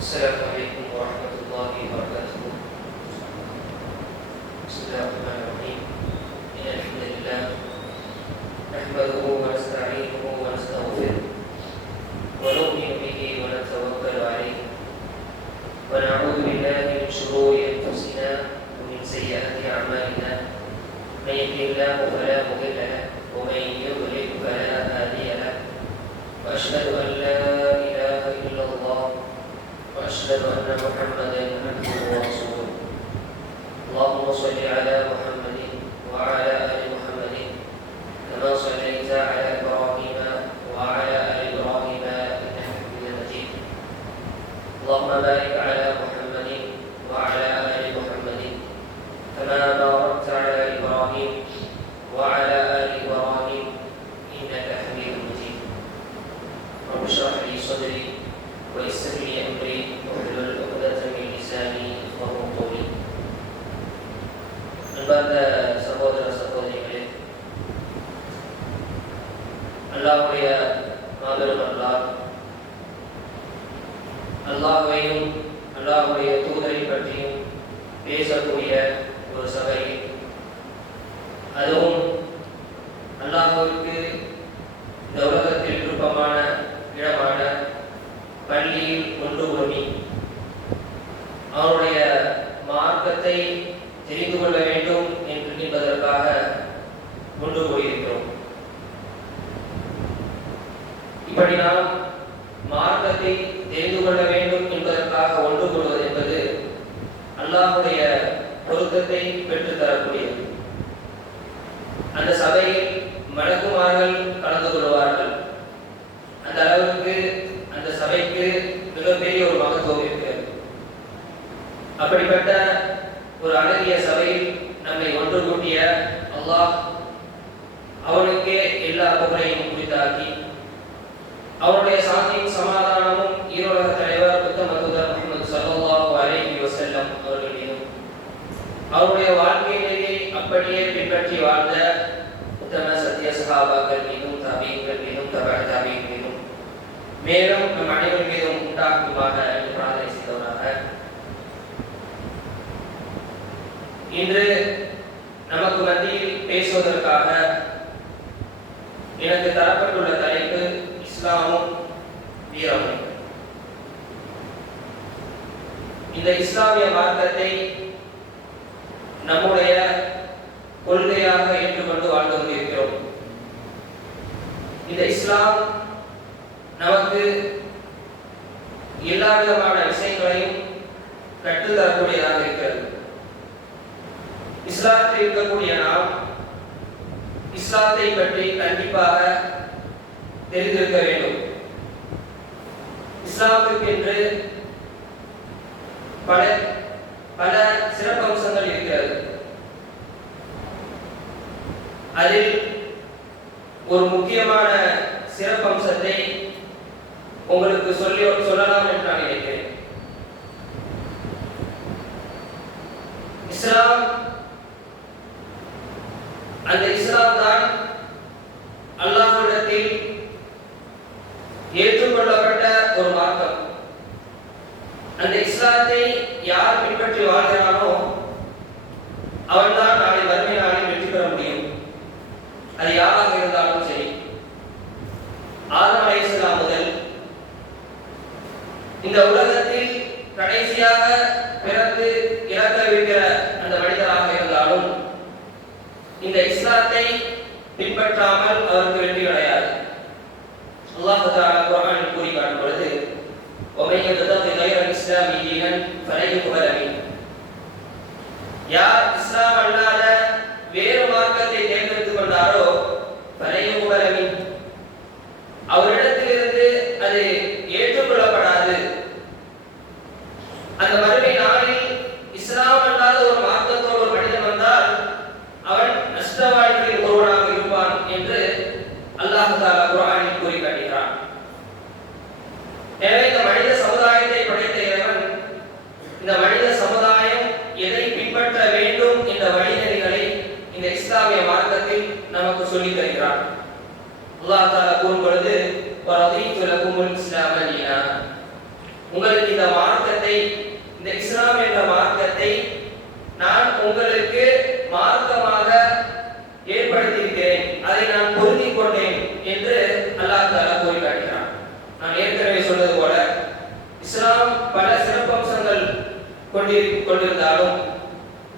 السلام عليكم ورحمة الله وبركاته. بسم الله الرحمن الرحيم. إن الحمد لله نحمده ونستعينه ونستغفره ونؤمن به ونتوكل عليه ونعوذ بالله من شرور أنفسنا ومن سيئات أعمالنا. من يهده الله فلا مضل له ومن يضلل فلا هادي له وأشهد أن لا إله إلا الله وأشهد أن محمدا عبده ورسوله. اللهم صل على محمد وعلى آل محمد كما صليت على إبراهيم وعلى آل إبراهيم إنك حميد مجيد. اللهم بارك على محمد وعلى آل محمد كما باركت على إبراهيم وعلى آل إبراهيم إنك حميد مجيد. رب اشرح لي صدري ويسر لي أمري واحلل عقدة من لساني يفقهوا قولي. அன்பார்ந்த சகோதர சகோதரிகளே, அல்லாஹ்வுடைய மாபெரும் அல்லாஹ், அல்லாஹ்வையும் அல்லாஹ்வுடைய தூதரை பற்றியும் பேசக்கூடிய ஒரு சபை, அதுவும் அல்லாஹ்வுக்கு இந்த உலகத்தில் விருப்பமான இடமான பள்ளியில் ஒன்று கூடி அவருடைய மார்க்கத்தை தெரிந்து கொள்ள வேண்டும் என்பதற்காக ஒன்று கூடியிருக்கிறோம். இப்படி நாம் மார்க்கத்தை தெரிந்து கொள்ள வேண்டும் என்பதற்காக ஒன்று கூடுவது என்பது அல்லாஹ்வுடைய பொருத்தத்தை பெற்றுத்தரக்கூடியது. அந்த சபையில் மலக்குமார்கள் கலந்து கொள்வார்கள். அந்த அளவுக்கு அந்த சபைக்கு மிகப்பெரிய ஒரு மகத்துவம் இருக்கிறது. அப்படிப்பட்ட ஒரு அழகிய சபையில் நம்மை ஒன்று கூட்டிய அல்லாஹ் அவனுக்கே எல்லா புகழையும் குறித்தாக்கி, அவருடைய சாந்தியும் சமாதானமும் ஈரோலக தலைவர் உத்தம தூதர் முஹம்மது ஸல்லல்லாஹு அலைஹி வஸல்லம் அவர்கள் மீதும், அவருடைய வாழ்க்கையிலேயே அப்படியே பின்பற்றி வாழ்ந்த உத்தம சத்திய சஹாபாக்கள் மீதும், தாபீன்கள் மீதும், தபஅ தாபீன் மீதும், மேலும் நம் அனைவர் மீதும் உண்டாக்குமாக என்று பிரார்த்தனை செய்தவராக, இன்று நமக்கு மத்தியில் பேசுவதற்காக எனக்கு தரப்பட்டுள்ள தலைப்பு இஸ்லாமும் வீரமும். இந்த இஸ்லாமிய மார்க்கத்தை நம்முடைய கொள்கையாக ஏற்றுக்கொண்டு வாழ்ந்து கொண்டிருக்கிறோம். இந்த இஸ்லாம் நமக்கு எல்லா விதமான விஷயங்களையும் கற்றுத்தரக்கூடியதாக இருக்கிறது. இஸ்லாத்தில் இருக்கக்கூடிய நாம் இஸ்லாத்தை பற்றி கண்டிப்பாக தெரிந்திருக்க வேண்டும். இஸ்லாமுக்கென்று பல பல சிறப்பம்சங்கள் இருக்கிறது. அதில் ஒரு முக்கியமான சிறப்பம்சத்தை உங்களுக்கு சொல்லலாம் என்று நான் நினைக்கிறேன். இஸ்லாம், அந்த இஸ்லாம் தான் அல்லாஹ்விடத்தில் ஏற்றுக்கொள்ளப்பட்ட ஒரு மார்க்கம். அந்த இஸ்லாத்தை யார் பின்பற்றி வாழ்கிறானோ அவன்தான் நாளை மறுமை நாளில் வெற்றி பெற முடியும். அது யாராக இருந்தாலும் சரி. ஆதம் அலைஹிஸ்ஸலாம் முதல் இந்த உலகத்தில் கடைசியாக பிறந்து இறக்கவிருக்கிற அந்த மனிதராக இருந்தாலும் இந்த இஸ்லாத்தை பின்பற்றாமல் அவருக்கு வெற்றி கிடையாது. அல்லாஹ் தஆலா குர்ஆனில் கூறி காட்டும் பொழுது, وَمَن يَبْتَغِ غَيْرَ الْإِسْلَامِ دِينًا فَلَن يُقْبَلَ مِنْهُ. யார் இஸ்லாம் அல்லாத வேறு மார்க்கத்தை தேர்ந்தெடுத்துக் கொண்டாரோ فَلَن يُقْبَلَ مِنْهُ, அவரிடத்திலிருந்து அது ஏற்றுக்கொள்ளப்படாது. அந்த மறுமை நாளில் இஸ்லாம் அல்லாத ஒரு மார்க்கத்தோடு ஒரு மனிதன் வந்தால் அவன் நஷ்டவாளிகளில் ஒருவனாக இருப்பான் என்று அல்லாஹ் தஆலா குர்ஆனில் கூறி காட்டுகிறான். எனவே இந்த மனித சமுதாயத்தை படைத்த இறைவன் இந்த மனித சமுதாயம் எதை பின்பற்ற வேண்டும் என்ற வழிநெறிகளை இந்த இஸ்லாமிய மார்க்கத்தில் நமக்கு சொல்லித் தருகிறான். அல்லாஹ் தஆலா கூறும் பொழுது, உங்களுக்கு இந்த கொண்டிருந்தாலும்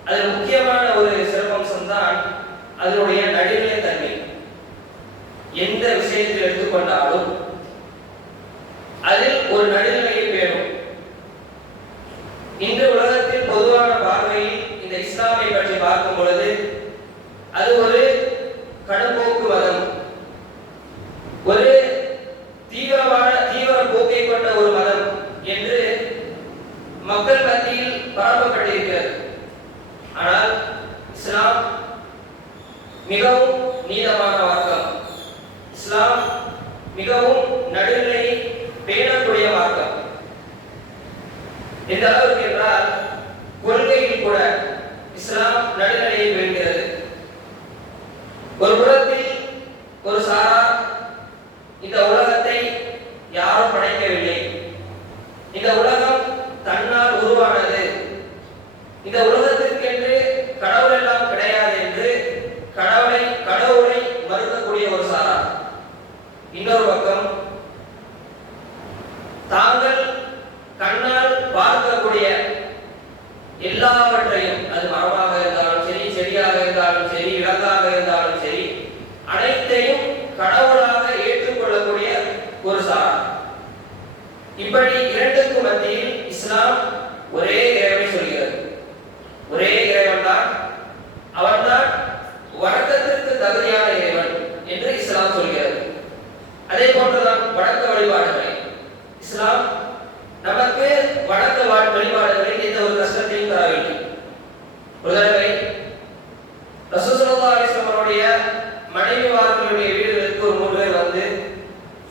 அதில் முக்கியமான ஒரு சிறப்பம்சம் தான் அதனுடைய நடுநிலை தன்மை. எந்த விஷயத்தில் எடுத்துக்கொண்டாலும் அதில் ஒரு நடுநிலையை பேணும். இன்று உலகத்தில் பொதுவான பார்வையில் இந்த இஸ்லாமை பற்றி பார்க்கும் பொழுது அது ஒரு கடும்போக்கு மதம், ஒரு தீவிர போக்கை கொண்ட ஒரு மதம் என்று மக்கள் மத்தியில் பரப்பப்பட்டிருக்கிறது. ஆனால் இஸ்லாம் மிகவும் நீதமான மார்க்கம். இஸ்லாம் மிகவும் நடுநிலையை பேணக்கூடிய மார்க்கம். எந்த அளவுக்கு என்றால் கொள்கையில் கூட இஸ்லாம் நடுநிலையை பேணுகிறது. ஒரு புறத்தில் ஒரு சாரார் இந்த உலகத்தை யாரும் படைக்கவில்லை, இந்த உலகம் தன்னால் உருவானது, இந்த உலகத்திற்கென்று கடவுள் எல்லாம் கிடையாது என்று கடவுளை மறுக்கக்கூடிய ஒரு சாரார். இன்னொரு பக்கம் தாங்கள் கண்ணால் பார்க்கக்கூடிய எல்லாவற்றையும், அது மரமாக இருந்தாலும் சரி, செடியாக இருந்தாலும் சரி, விலங்காக இருந்தாலும் சரி, அனைத்தையும் கடவுளாக ஏற்றுக்கொள்ளக்கூடிய ஒரு சாரார். இப்படி இரண்டுக்கும் மத்தியில் இஸ்லாம் ஒரே இறைவனை சொல்கிறது. ஒரே இறைவன் தான், அவன்தான் வணக்கத்திற்கு தகுதியான இறைவன் என்று இஸ்லாம் சொல்கிறது. அதே போன்றுதான் வணக்க வழிபாடுகளை இஸ்லாம் நமக்கு வணக்க வழிபாடுகளில் எந்த ஒரு கஷ்டத்தையும் தரவில்லை. ஒரு தடவை ரசூல் ஸல்லல்லாஹு அலைஹி வஸல்லம் அவருடைய மனைவிமார்களுடைய வீடுகளுக்கு ஒரு 3 பேர் வந்து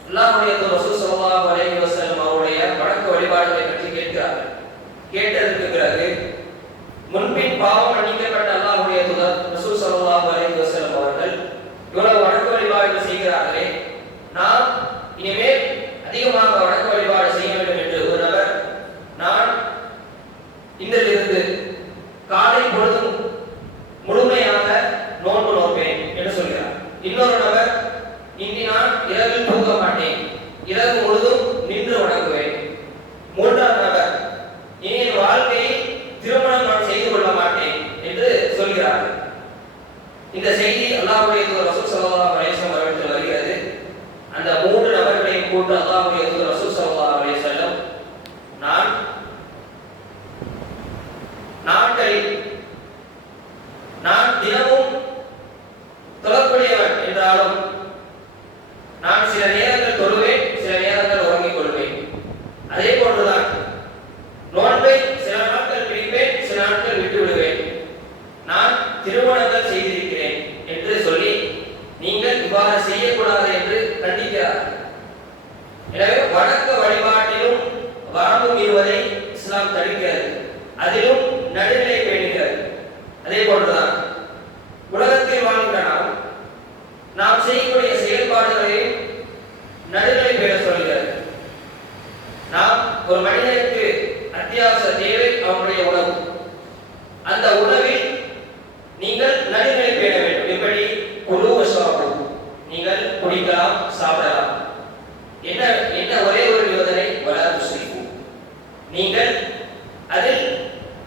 அல்லாஹ்வுடைய ரசூல் ஸல்லல்லாஹு அலைஹி வஸல்லம் அவருடைய வணக்க வழிபாடுகளை பற்றி கேட்கிறார்கள். கேட்டதற்கு பிறகு முன்பின் பாவம் மன்னிக்கப்பட்ட அல்லாஹ்வுடைய தூதர் ரசூல் ஸல்லல்லாஹு அலைஹி வஸல்லம் அவர்கள் இவ்வளவு வணக்க வழிபாடுகள் செய்கிறார்களே, நாம் இனிமேல் அதிகமாக வணக்க வழிபாடு செய்ய வேண்டும் என்று ஒரு நபர், நான் இன்றிலிருந்து காலை பொழுதும் முழுமையாக நோன்பு நோற்பேன் என்று சொல்கிறார். இன்னொரு நபர், இனி நான் இரவில் தூங்க மாட்டேன், இரவு முழுதும் நின்று வணங்குவேன். மூன்றாம் நபர், இனி என் வாழ்க்கையில் திருமணம் நான் செய்து கொள்ள மாட்டேன் என்று சொல்கிறார். இந்த செய்தி அல்லாஹ்வுடைய தூதர் ரசூல் ஸல்லல்லாஹு அலைஹி வஸல்லம் அவர்கள் வருகிறது. அந்த 3 நபர்களையும் கூட்டு அல்லாஹ்வுடைய தூதர் ரசூல் ஸல்லல்லாஹு அலைஹி வஸல்லம், நான் தினமும் தொழக்கூடியவன் என்றாலும் நான் சில நேரங்கள் தொழுவேன், சில நேரங்கள் உறங்கிக் கொள்வேன். அதே போன்றுதான் நோன்பை சில நாட்கள் பிடிப்பேன், சில நாட்கள் விட்டு விடுவேன். நான் திருமணங்கள் செய்திருக்கிறேன் என்று சொல்லி நீங்கள் இவ்வாறு செய்யக்கூடாது என்று கண்டிக்கிறார். எனவே வணக்க வழிபாட்டிலும் வரம்பு மீறுவதை இஸ்லாம் தடுக்கிறது, அதிலும் நடுநிலை பேணுகிறது. அதே போன்றுதான் உலகத்தில் வாழ்கின்ற நாம் செய்யக்கூடிய செயல்பாடுகளையும் நடுநிலை பேண சொல்கிறது. நாம் ஒரு மனிதனுக்கு அத்தியாவசிய தேவை அவனுடைய உணவு. அந்த உணவில் நீங்கள் நடுநிலை பேண வேண்டும். எப்படி? குழு வசவாபு, நீங்கள் குடிக்கலாம், சாப்பிடலாம். என்ன ஒரே ஒரு நிபந்தனை, வலா துஸ்ரிஃபு, நீங்கள் அதில்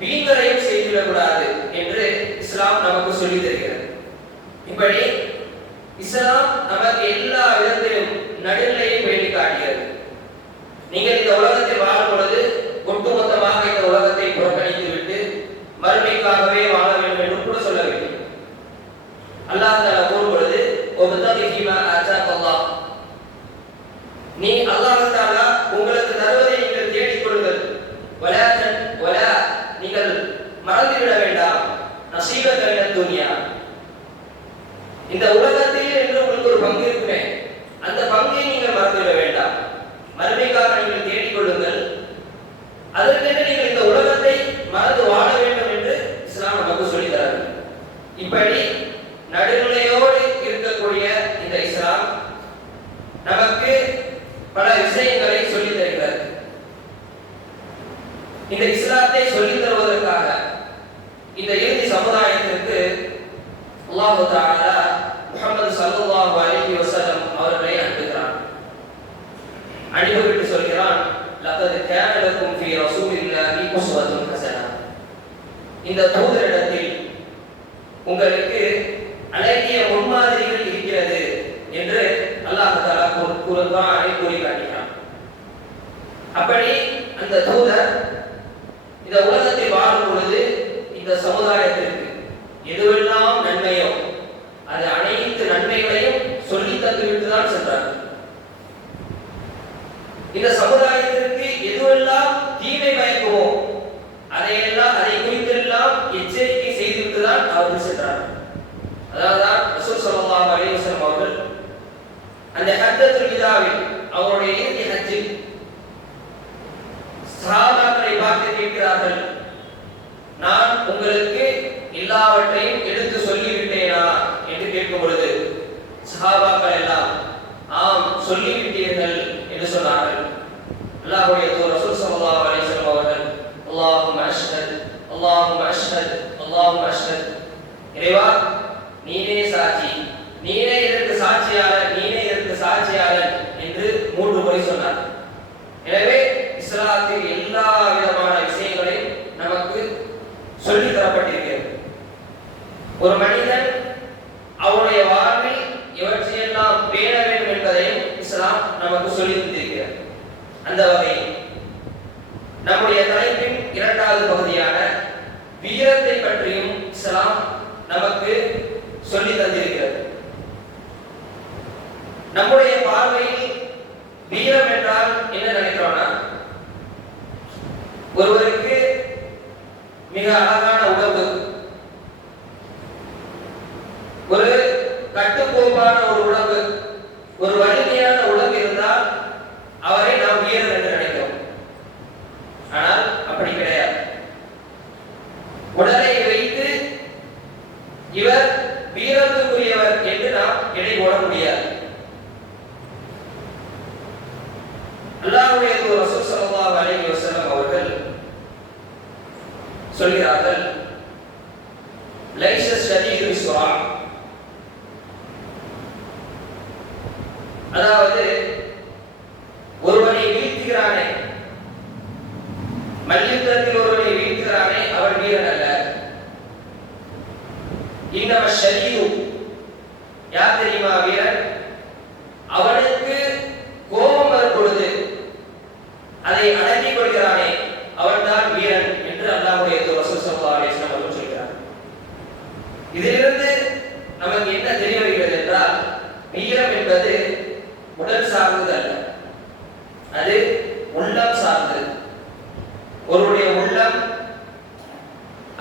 வீண்வரையும் செய்துவிடக்கூடாது என்று இஸ்லாம் நமக்கு சொல்லி தருகிறது. இப்படி இஸ்லாம் நமக்கு எல்லா விதத்திலும் நடுநிலையை பேணி காட்டுகிறது. நீங்கள் இந்த உலகத்தில் வாழும் பொழுது ஒட்டுமொத்தமாக இந்த உலகத்தை புறக்கணித்து விட்டு மறுமைக்காகவே வாழ வேண்டும் என்று கூட சொல்லவில்லை. அல்லாஹ் தஆலா கூறும் பொழுது வபதகி ஃபீமா ஆதாக அல்லாஹ், நீ அல்லாஹ் தஆலா உங்களுக்கு தருவதை நீங்கள் தேடிக் கொள்ளுங்கள். வலா நீங்கள் மறந்துவிட வேண்டாம், நஸீபக மினத் துன்யா, இந்த உலகத்தில் என்று உங்களுக்கு ஒரு பங்கு இருக்குமே, அந்த பங்கை நீங்கள் மறந்துவிட வேண்டாம். மறுமைக்காக நீங்கள் தேடிக் கொள்ளுங்கள். அதற்கென்று நீங்கள் இந்த உலகத்தை மறந்து வாழ வேண்டும் என்று இஸ்லாம் நமக்கு சொல்லித் தராது. இப்படி நடுநிலையோடு இருக்கக்கூடிய இந்த இஸ்லாம் நமக்கு பல விஷயங்களை சொல்லித் தருகிறது. இந்த இஸ்லாத்தை சொல்லித் தருவதற்காக இந்த இறுதி சமுதாயத்திற்கு அல்லாஹ் தஆலா முஹம்மது ஸல்லல்லாஹு அலைஹி வஸல்லம் அவர்களை அனுப்புகிறான். அனுப்பிவிட்டு சொல்கிறான், லகத் கான லக்கும் ஃபீ ரசூலில்லாஹி உஸ்வத்துன் ஹஸனா, இந்த தூதரிடத்தில் உங்களுக்கு அழகிய முன்மாதிரிகள் இருக்கிறது என்று அல்லாஹ் தஆலா குர்ஆனை கூறி காட்டுகிறான். அப்படி அந்த தூதர் இந்த உலகத்தில் வாழும் பொழுது இந்த சமுதாயத்திற்கு எதுவெல்லாம் நன்மையோ அது அனைத்து நன்மைகளையும் சொல்லி தந்துவிட்டு தான் சென்றார். இந்த சமுதாயத்திற்கு எதுவெல்லாம் தீமை பயக்குமோ அதை குறித்தெல்லாம் எச்சரிக்கை செய்துவிட்டு தான் அவர்கள் சென்றார். அதாவது ரசூல் ஸல்லல்லாஹு அலைஹி வஸல்லம் அவர்கள் அந்த ஹஜ்ஜத்துல் விதாவில் அவருடைய இறுதி ஹஜ்ஜில் சஹாபாக்களை பார்த்து கேட்கிறார்கள், நான் உங்களுக்கு எல்லாவற்றையும் எடுத்து சொல்லிவிட்டேனா என்று கேட்கும் பொழுது சஹாபாக்கள் எல்லாம் ஆம் சொல்லிவிட்டீர்கள் என்று சொன்னார்கள். அல்லாஹ்வுடைய தூதர் ரசூல் ஸல்லல்லாஹு அலைஹி வஸல்லம் அவர்கள் அல்லாஹும்ம அஷ்ஹத் அல்லாஹும்ம அஷ்ஹத் அல்லாஹும்ம அஷ்ஹத், இறைவா நீனே சாட்சி, நீனே இதற்கு சாட்சியாளன், நீனே இதற்கு சாட்சியாளன் என்று 3 முறை சொன்னார். எனவே இஸ்லாத்தில் எல்லா விதமான விஷயங்களையும் நமக்கு சொல்லி தரப்பட்டிருக்கிறது. ஒரு மனிதன் அவருடைய வாழ்வில் எவற்றையெல்லாம் பேண வேண்டும் என்பதையும் இஸ்லாம் நமக்கு சொல்லி தந்திருக்கிறது. அந்த வகையில் நம்முடைய தலைப்பின் 2வது பகுதியான வீரத்தை பற்றியும் இஸ்லாம் நமக்கு சொல்லி தந்திருக்கிறது. நம்முடைய பார்வையில் வீரம் என்றால் என்ன நினைக்கிறோம்னா, ஒருவருக்கு மிக அழகான உடம்பு, ஒரு கட்டுக்கோப்பான ஒரு உடம்பு, ஒரு வலிமையான உடம்பு இருந்தால் அவரை நாம் வீரர் என்று நினைக்கிறோம். ஆனால் அப்படி கிடையாது. உடலை வைத்து இவர் வீரத்துக்குரியவர் என்று நாம் எடை போட முடியாது. அல்லாஹ்வுடைய தூதர் ரசூல் ஸல்லல்லாஹு அலைஹி வஸல்லம் அவர்கள் சொல்கிறார்கள், லைஸ ஷதீது பிஸ்ஸுரா, அதாவது ஒருவனை வீழ்த்துகிறானே, மல்யுத்தத்தில் ஒருவனை வீழ்த்துகிறானே அவன் வீரன் அல்ல. இன்னம ஷதீது, யார் தெரியுமா வீரன்? அவனுக்கு கோபம் வரும் பொழுது அதை அடக்கிக் கொள்கிறானே அவன்தான் வீரன் என்று அல்லாஹ்வுடைய தூதர் ரசூல் ஸல்லல்லாஹு அலைஹி வஸல்லம் அவர்கள் சொல்கிறார். இதிலிருந்து நமக்கு என்ன தெரிய வருகிறது என்றால், வீரம் என்பது உடல் சார்ந்தது அல்ல, அது உள்ளம் சார்ந்தது. ஒருவருடைய உள்ளம்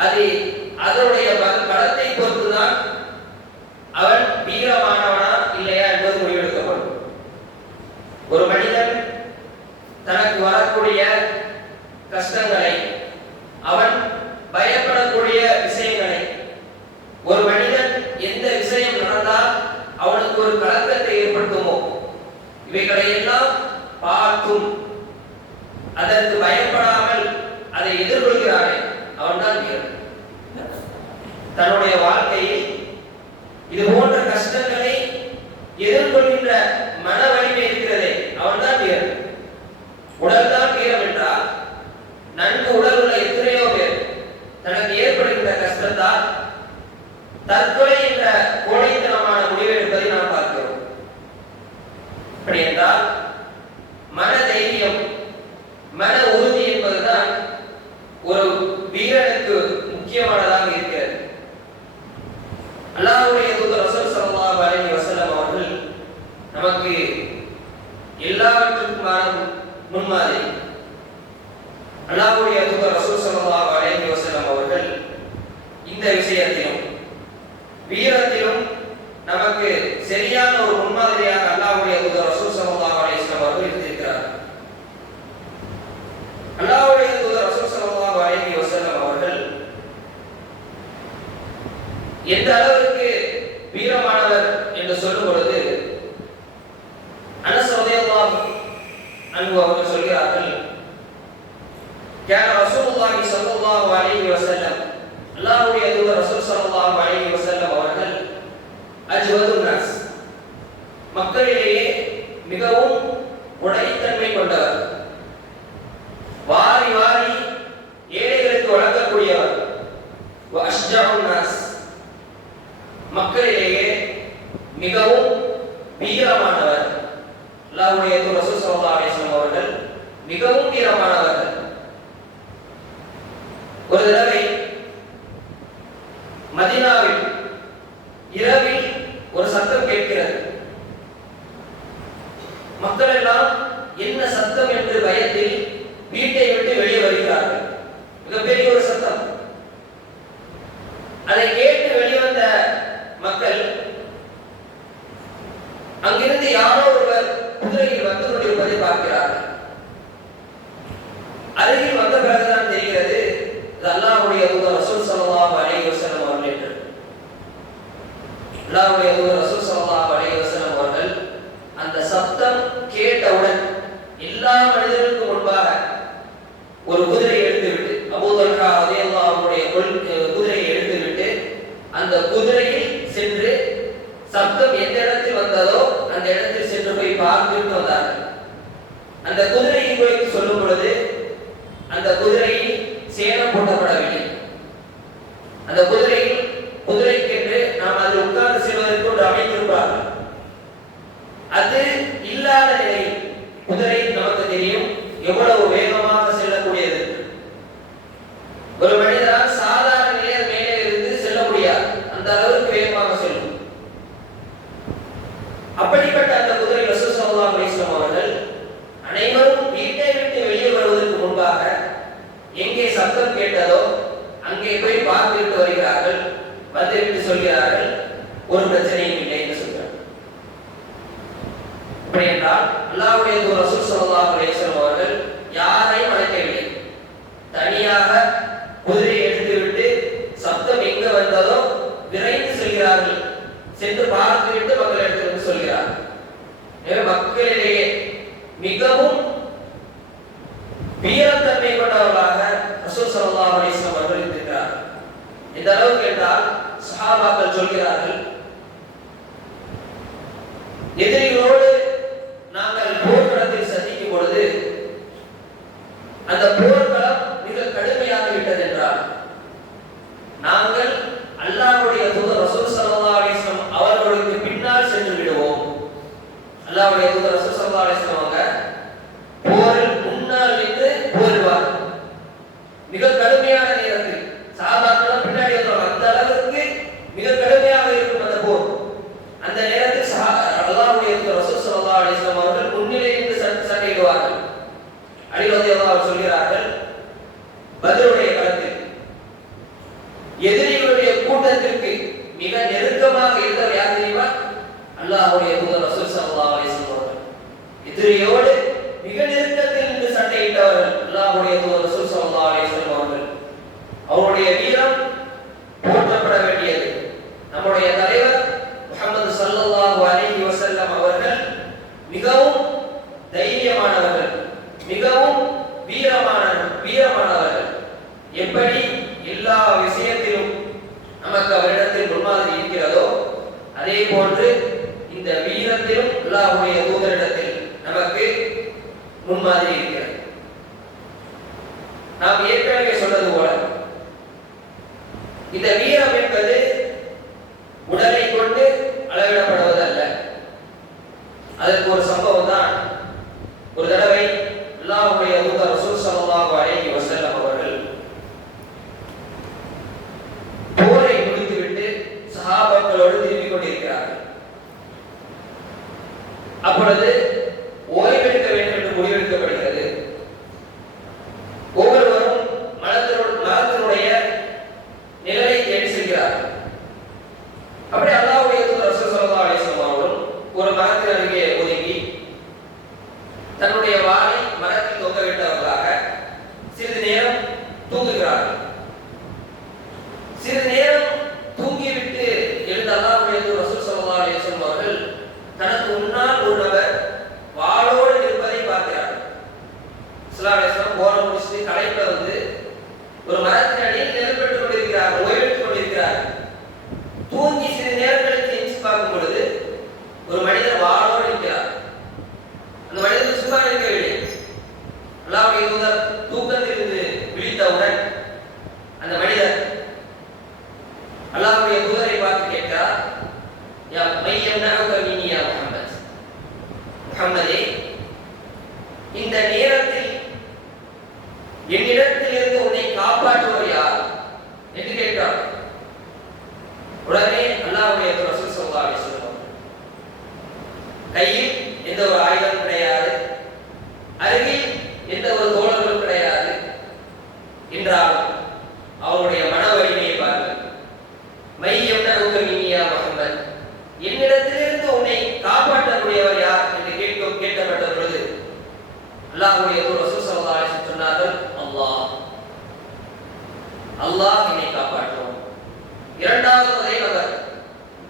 அது அதனுடைய பலத்தை பொறுத்துதான் அவன் வீரமானவனா இல்லையா என்பது முடிவெடுக்கப்படும். ஒரு மனிதன் தனக்கு வரக்கூடிய கஷ்டங்களை, அவன் பயப்படக்கூடிய விஷயங்களை, ஒரு மனிதன் எந்த விஷயம் நடந்தால் அவனுக்கு ஒரு கலக்கத்தை ஏற்படுத்துமோ இவைகளை எல்லாம் பார்த்தும் அதற்கு பயப்படாமல் அதை எதிர்கொள்கிறானே அவன்தான் வீரன். தன்னுடைய வாழ்க்கையில் இது போன்ற கஷ்டங்களை எதிர்கொள்கின்ற மன வலிமை இருக்கிறதே அவன்தான் வீரன். உடல் தான் வீரம் என்றால் நன்கு உடல் உள்ள எத்தனையோ பேர் தனக்கு ஏற்படுகின்ற கஷ்டத்தால் தற்கொலை என்ற கோழைத்தனமான முடிவை எடுப்பதை நாம் பார்க்கிறோம். அப்படி என்றால் மன தைரியம், மன உறுதி என்பதுதான் ஒரு வீரனுக்கு முக்கியமானதாக இருக்கிறது. அல்லாஹ்வுடைய தூதர் ரசூல் ஸல்லல்லாஹு அலைஹி வஸல்லம் அவர்கள் நமக்கு எல்லாவற்றுக்கும் முன்மாதிரி. அல்லாஹ்வுடைய தூதர் ரசூல் ஸல்லல்லாஹு அலைஹி வஸல்லம் அவர்கள் இந்த விஷயத்திலும் வீரத்திலும் நமக்கு சரியான ஒரு முன்மாதிரியாக அல்லாஹ்வுடைய தூதர் ரசூல் ஸல்லல்லாஹு அலைஹி வஸல்லம் அவர்கள் இருந்திருக்கிறார். அல்லாஹ்வுடைய தூதர் ரசூல் ஸல்லல்லாஹு அலைஹி வஸல்லம் அவர்கள் எந்த அளவுக்கு வீரமானவர் என்று சொல்லும் பொழுது அனஸ் ரலியல்லாஹு அன்ஹு அவர்கள் சொல்கிறார்கள், கான ரசூலுல்லாஹி ஸல்லல்லாஹு அலைஹி வஸல்லம், அல்லாஹ்வுடைய தூதர் ரசூல் ஸல்லல்லாஹு அலைஹி வஸல்லம் அவர்கள் அஜ்வதுன் நாஸ், மக்களிலேயே மிகவும் உடைத்தன்மை கொண்டவர், வாரி வாரி ஏழைகளுக்கு வழங்கக்கூடியவர், மிகவும் வீரமானவர்கள். ஒரு தடவை மதீனாவில் இரவில் ஒரு சத்தம் கேட்கிறது. மக்கள் எல்லாம் என்ன சத்தம் என்று பயத்தில் வீட்டை விட்டு வெளியே வருகிறார்கள். மிகப்பெரிய ஒரு சத்தம். அதை கேட்டு வெளிவந்த மக்கள் அங்கிருந்து யாரோ ஒருவர் குதிரையில் வந்து கொண்டிருப்பதை பார்க்கிறார்கள். அருகில் வந்த பிறகுதான் தெரிகிறது இது அல்லாஹ்வுடைய தூதர் ரசூல் ஸல்லல்லாஹு அலைஹி வஸல்லம் அவர்கள் என்று. அல்லாஹ்வுடைய தூதர் ரசூல் ஸல்லல்லாஹு அலைஹி வஸல்லம் அவர்கள் அந்த சத்தம் கேட்டவுடன் எல்லா மனிதர்களுக்கும் முன்பாக ஒரு குதிரையை எடுத்துவிட்டு, அபூ தல்ஹா ரலியல்லாஹு அன்ஹுடைய குதிரையை எடுத்துவிட்டு அந்த குதிரையில் சென்று சப்தம் எந்த இடத்தில் வந்ததோ அந்த இடத்தில் சென்று போய் பார்த்துட்டு வந்தார்கள். அந்த குதிரையை குறித்து சொல்லும் பொழுது அந்த குதிரையில் சேணம் போட்டப்படவில்லை. அந்த குதிரைக்கென்று நாம் அதில் உட்கார்ந்து செல்வதற்கு ஒரு அமைத்திருப்பார்கள். அது இல்லாத நிலையில் குதிரை நமக்கு தெரியும் எவ்வளவு வேகமாக செல்லக்கூடியது. ஒரு மனிதனால் சாதாரண நிலையில் மேலே இருந்து செல்ல முடியாது, அந்த அளவுக்கு வேகமாக செல்லும். அப்படிப்பட்ட அந்த குதிரை ரசூல் ஸல்லல்லாஹு அலைஹி வஸல்லம் அவர்கள் அனைவரும் வீட்டை விட்டு வெளியே வருவதற்கு முன்பாக எங்கே சத்தம் கேட்டதோ அங்கே போய் பார்த்துவிட்டு வருகிறார்கள். வந்துவிட்டு சொல்கிறார்கள் ஒரு பிரச்சனையும் இல்லை என்று சொல்கிறார்கள். அப்படி என்றால் அல்லாஹ்வுடைய தூதர் ரசூல் ஸல்லல்லாஹு அலைஹி வஸல்லம் அவர்கள் யாரையும் அழைக்கவில்லை. தனியாக குதிரையை எடுத்துவிட்டு சத்தம் எங்க வந்ததோ விரைந்து செல்கிறார்கள். சென்று பார்த்துவிட்டு மக்கள் எடுத்து சொல்கிறார்கள். எனவே மக்களிலேயே மிகவும் வீரத்தன்மை கொண்டவர்களாக ரசூல் ஸல்லல்லாஹு அலைஹி வஸல்லம் அவர்கள் இருக்கிறார்கள். இந்த அளவுக்கு என்றால் சஹாபாக்கள் சொல்கிறார்கள், எதிரிகளோடு நாங்கள் போர்க்களத்தில் சந்திக்கும் பொழுது அந்த போர்க்களம் மிக கடுமையாக விட்டது என்றால் நாங்கள் அல்லாஹ்வுடைய தூதர் ரசூல் ஸல்லல்லாஹு அலைஹி வஸல்லம் அவர்களுக்கு பின்னால் சென்று விடுவோம். அல்லாஹ்வுடைய தூதர் ரசூல் ஸல்லல்லாஹு அலைஹி வஸல்லம் அவங்க போரில் முன்னால் நின்று போரிடுவார். மிக கடுமையான நேரத்தில் சஹாபாக்கள் பின்னாடி வருவாங்க. அந்த அளவுக்கு மிக கடுமையாக இருக்கும் அந்த போர். அந்த நேரத்தில் அல்லாஹ்வுடைய தூதர் ரசூல் ஸல்லல்லாஹு அலைஹி வஸல்லம் அவர்கள் முன்னிலையிலிருந்து சண்டையிடுவார்கள். அலி ரலியல்லாஹு அன்ஹு சொல்கிறார்கள், பத்ருடைய களத்தில் எதிரிகளுடைய கூட்டத்திற்கு மிக நெருக்கமாக இருந்தவர் யார் தெரியுமா? அல்லாஹ்வுடைய தூதர் ரசூல் ஸல்லல்லாஹு அலைஹி வஸல்லம் அவர்கள். எதிரியோடு மிக நெருக்கத்தில் நின்று சண்டையிட்டவர்கள் அல்லாஹ்வுடைய தூதர் ரசூல் ஸல்லல்லாஹு அலைஹி வஸல்லம் அவர்கள். அவருடைய வீரம் போற்றப்பட வேண்டியது. நம்முடைய தலைவர் முஹம்மது ஸல்லல்லாஹு அலைஹி வஸல்லம் அவர்கள் மிகவும் தைரியமானவர்கள், மிகவும் வீரமானவர்கள். எப்படி எல்லா விஷயத்திலும் நமக்கு அவரிடத்தில் முன்மாதிரி இருக்கிறதோ அதே போன்று இந்த வீரத்திலும் அல்லாஹ்வுடைய தூதரிடத்தில் நமக்கு முன்மாதிரி இருக்கிறது. நாம் ஏற்கனவே சொன்னது போல இந்த வீரம் என்பது உடலை கொண்டு அளவிடப்படுவதல்ல. அதற்கு ஒரு சம்பவம் தான். ஒரு தடவை அல்லாஹ்வுடைய தூதர் ரசூல் ஸல்லல்லாஹு அலைஹி வஸல்லம் அவர்கள் போரை முடித்துவிட்டு சஹாபாக்களோடு திரும்பிக் கொண்டிருக்கிறார்கள். அப்பொழுது ஓய்வெடுக்க வேண்டும் என்று முடிவெடுக்கப்படுகிறது. ஒவ்வொருவரும் மரத்தினுடைய நிழலை தேடி செல்கிறார்கள். அப்படி அல்லாஹ்வுடைய தூதர் ரசூல் ஸல்லல்லாஹு அலைஹி வஸல்லம் அவர்கள் ஒரு மரத்தின் அருகே ஒதுங்கி தன்னுடைய வாளை மரத்தில் தொங்கவிட்டவர்களாக சிறிது நேரம் தூங்குகிறார்கள். சிறிது நேரம் தூங்கிவிட்டு எழுந்த அல்லாஹ்வுடைய தூதர் ரசூல் ஸல்லல்லாஹு அலைஹி வஸல்லம் அவர்கள் தனக்கு முன்னால் ஒரு நபர் வாளோடு இருப்பதை பார்க்கிறார்கள். ஸல்லல்லாஹு அலைஹி வஸல்லம் போரை முடிச்சுட்டு களைப்புல வந்து ஒரு மரத்தின் அடியில் நிழல் கொண்டிருக்கிறார், ஓய்வெடுத்துக் கொண்டிருக்கிறார். தூங்கி சிறிது நேரம் கழித்து எஞ்சி பார்க்கும் பொழுது ஒரு மனிதர் வாளோடு இருக்கிறார். அந்த மனிதர் சும்மா இருக்கவில்லை. அல்லாஹ்வுடைய தூதர் தூக்கத்திலிருந்து விழித்தவுடன் அந்த மனிதர் அல்லாஹ்வுடைய தூதரை பார்த்து கேட்டார், யா மையம்னஅக மின்னி யா முஹம்மத், முஹம்மதே, இந்த நேரத்தில் அல்லாஹ் என்னை காப்பாற்றுவான். இரண்டாவது அதே நபர்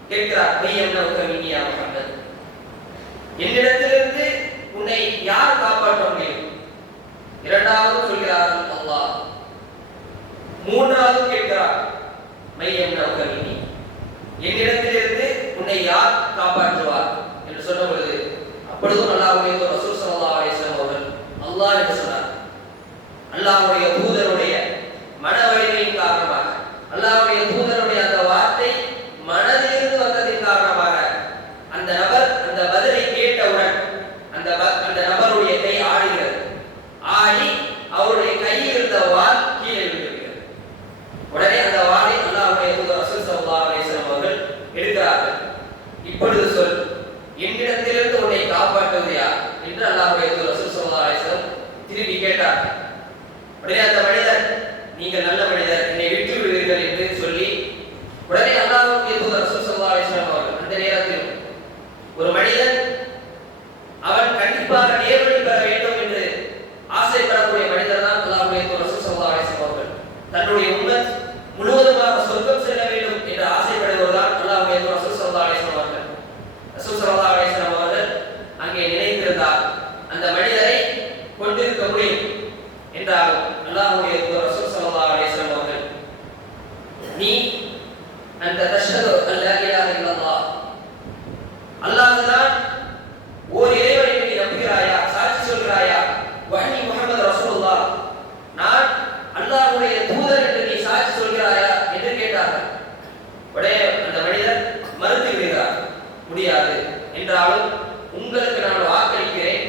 கேட்கிறார், முஹம்மது, என்னிடத்திலிருந்து உன்னை யார் காப்பாற்ற முடியும்? இரண்டாவது சொல்கிறார் அல்லாஹ். மூன்றாவது கேட்கிறார், என்னிடத்திலிருந்து உன்னை யார் காப்பாற்றுவார் என்று சொன்ன பொழுது அப்பொழுதும் அல்லாஹ்வுடைய ரசூல் ஸல்லல்லாஹு அலைஹி வஸல்லம் அவர்கள் அல்லாஹ் என்று சொன்னார். அல்லாஹ்வுடைய தூதருடைய மன வலிமையின் காரணமாக, அல்லாஹ்வுடைய தூதருடைய அந்த வார்த்தை மனதிலிருந்து வந்ததின் காரணமாக அந்த நபர் அந்த பதிலை கேட்டவுடன் அந்த நபருடைய கை ஆடுகிறது. ஆடி அவருடைய கையில் இருந்த வாள் கீழே விழுகிறது. உடனே அந்த வாளை அல்லாஹ்வுடைய தூதர் ரசூல் ஸல்லல்லாஹு அலைஹி வஸல்லம் அவர்கள் எடுக்கிறார்கள். இப்பொழுது சொல், என்னிடத்திலிருந்து உன்னை காப்பாற்றுவது யார் என்று அல்லாஹ்வுடைய தூதர் ரசூல் ஸல்லல்லாஹு அலைஹி வஸல்லம் திரும்பி கேட்டார். உடனே அந்த மனிதர், நீங்கள் நல்ல மனிதர், என்னை விட்டு விடுவீர்கள் என்று சொல்லி உடனே அல்லாஹ்வுடைய தூதர் ரசூல் ஸல்லல்லாஹு அலைஹி வஸல்லம் அவர்கள் அந்த நேரத்தில் ஒரு மனிதன் அவன் கண்டிப்பாக நேர்வழி பெற வேண்டும் என்று ஆசைப்படக்கூடிய மனிதர் தான் அல்லாஹ்வுடைய தூதர் ரசூல் ஸல்லல்லாஹு அலைஹி வஸல்லம் அவர்கள். தன்னுடைய உம்மத் முழுவதுமாக சொர்க்கம் செல்ல வேண்டும் என்று ஆசைப்படுவர் தான் அல்லாஹ்வுடைய தூதர் ரசூல் ஸல்லல்லாஹு அலைஹி வஸல்லம் அவர்கள். ரசூல் ஸல்லல்லாஹு அலைஹி வஸல்லம் அவர்கள் அங்கே நினைத்திருந்தார் அந்த மனிதரை கொண்டிருக்க முடியும் என்றாலும் அல்லாஹ்வுடைய தூதர் ரசூல் ஸல்லல்லாஹு அலைஹி வஸல்லம் அவர்கள், நீ அந்த தஷ்ஹது அல்லா இலாஹ இல்லல்லாஹ், அல்லாஹ்தான் ஓர் இறைவனை நீ நம்புகிறாயா, சாட்சி சொல்கிறாயா, வஹ்னி முஹம்மது ரசூலுல்லாஹ், நான் அல்லாஹ்வுடைய தூதர் என்று நீ சாட்சி சொல்கிறாயா என்று கேட்டார்கள். உடனே அந்த மனிதர் மறுத்து விடுகிறார், முடியாது, என்றாலும் உங்களுக்கு நான் வாக்களிக்கிறேன்,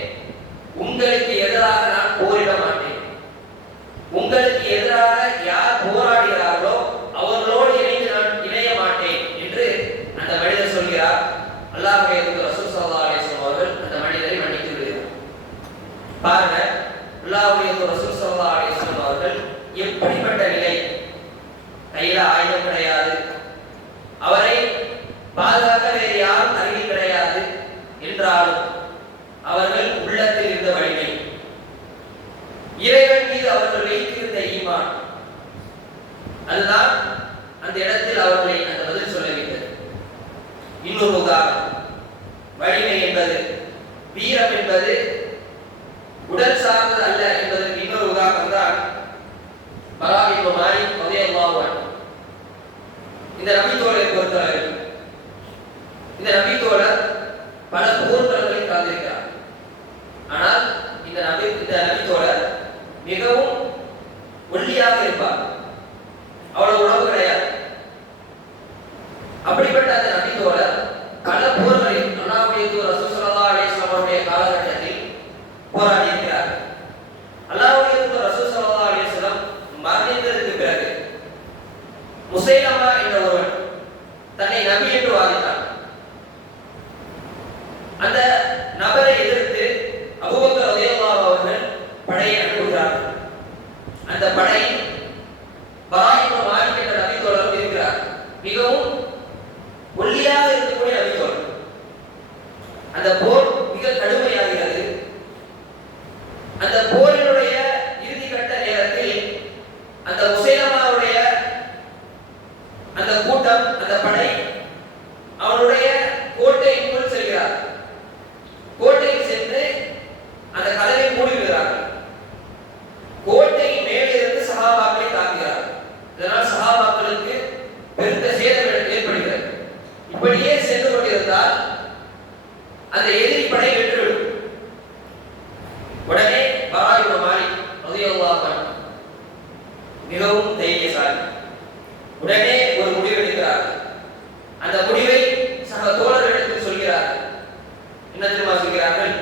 உங்களுக்கு எதிராக நான் போரிட மாட்டேன், உங்களுக்கு எதிராக யார் போராடுகிறார்களோ அவர்களோடு இணைந்து நான் இணைய மாட்டேன் என்று அந்த மனிதர் சொல்கிறார். அல்லாஹ்வுடைய தூதர் ரசூல் ஸல்லல்லாஹு அலைஹி வஸல்லம் அவர்கள் அந்த மனிதரை மன்னித்து விடுகிறார். பாருங்க, அல்லாஹ்வுடைய தூதர் ரசூல் ஸல்லல்லாஹு அலைஹி வஸல்லம் அவர்கள் எப்படிப்பட்ட நிலை, கையில ஆயுதம் கிடையாது, அவரை பாதுகாக்க வேறு யாரும் அருகில் கிடையாது என்றாலும் அவர்கள் உள்ளத்தில் இருந்த வலிமை, இறைவன் மீது அவர்கள் வைத்திருந்த ஈமான், அதுதான் அந்த இடத்தில் அவர்களை அந்த பதில் சொல்ல வைத்தது. இன்னொரு உதாரணம், வலிமை என்பது, வீரம் என்பது உடல் சார்ந்தது அல்ல என்பதற்கு இன்னொரு உதாரணம் தான் பரா இப்னு மாலிக் ரலியல்லாஹு அன்ஹு. இந்த நபித்தோழரை பொறுத்தவரை இந்த நபித்தோழர் பல போர்க்களங்களில் கலந்திருக்கிறார். ஆனால் இந்த நபித்தோழர் மிகவும் ஒல்லியாக இருப்பார், அவ்வளவு உணவு கிடையாது. அப்படிப்பட்ட அந்த நபித்தோழர் பல போர்களில் அல்லாஹ்வுடைய தூதர் ரசூல் ஸல்லல்லாஹு அலைஹி வஸல்லம் அவருடைய காலகட்டத்தில் போராடி இருக்கிறார். அல்லாஹ்வுடைய தூதர் ரசூல் ஸல்லல்லாஹு அலைஹி வஸல்லம் மரணித்ததற்கு பிறகு முஸைலமா என்ற ஒருவன் தன்னை நபி என்று வாதிட்டான். அந்த நபரை எதிர்த்து அபூபக்கர் ரலியல்லாஹு அவர்கள் படையை அனுப்புகிறார்கள். அந்த படையில் பரா இப்னு மாலிக் என்ற நபித்தோழர் இருக்கிறார், மிகவும் ஒல்லியாக இருக்கக்கூடிய நபித்தோழர். அந்த போர் மிக கடுமையாகிறது. அந்த போரினுடைய இறுதி கட்ட நேரத்தில் அந்த முஸைலமாவுடைய அந்த கூட்டம், அந்த படை அவனுடைய கோட்டைக்குள் செல்கிறார். கோட்டைக்கு சென்று அந்த கதவை மூடிவிடுகிறார்கள். கோட்டை மேலிருந்து சஹாபாக்களை தாக்குகிறார்கள். இதனால் சஹாபாக்களுக்கு பெருத்த சேதம் ஏற்படுகிறது. இப்படியே சென்று கொண்டிருந்தால் அந்த எதிரி படை வென்றுவிடும். உடனே பரா இப்னு மாலிக் ரலியல்லாஹு அன்ஹு மிகவும் தைரியசாலி, உடனே ஒரு முடிவு எடுக்கிறார். அந்த முடிவை சக தோழர்களிடத்தில் சொல்கிறார். என்ன தெரியுமா சொல்கிறார்கள்?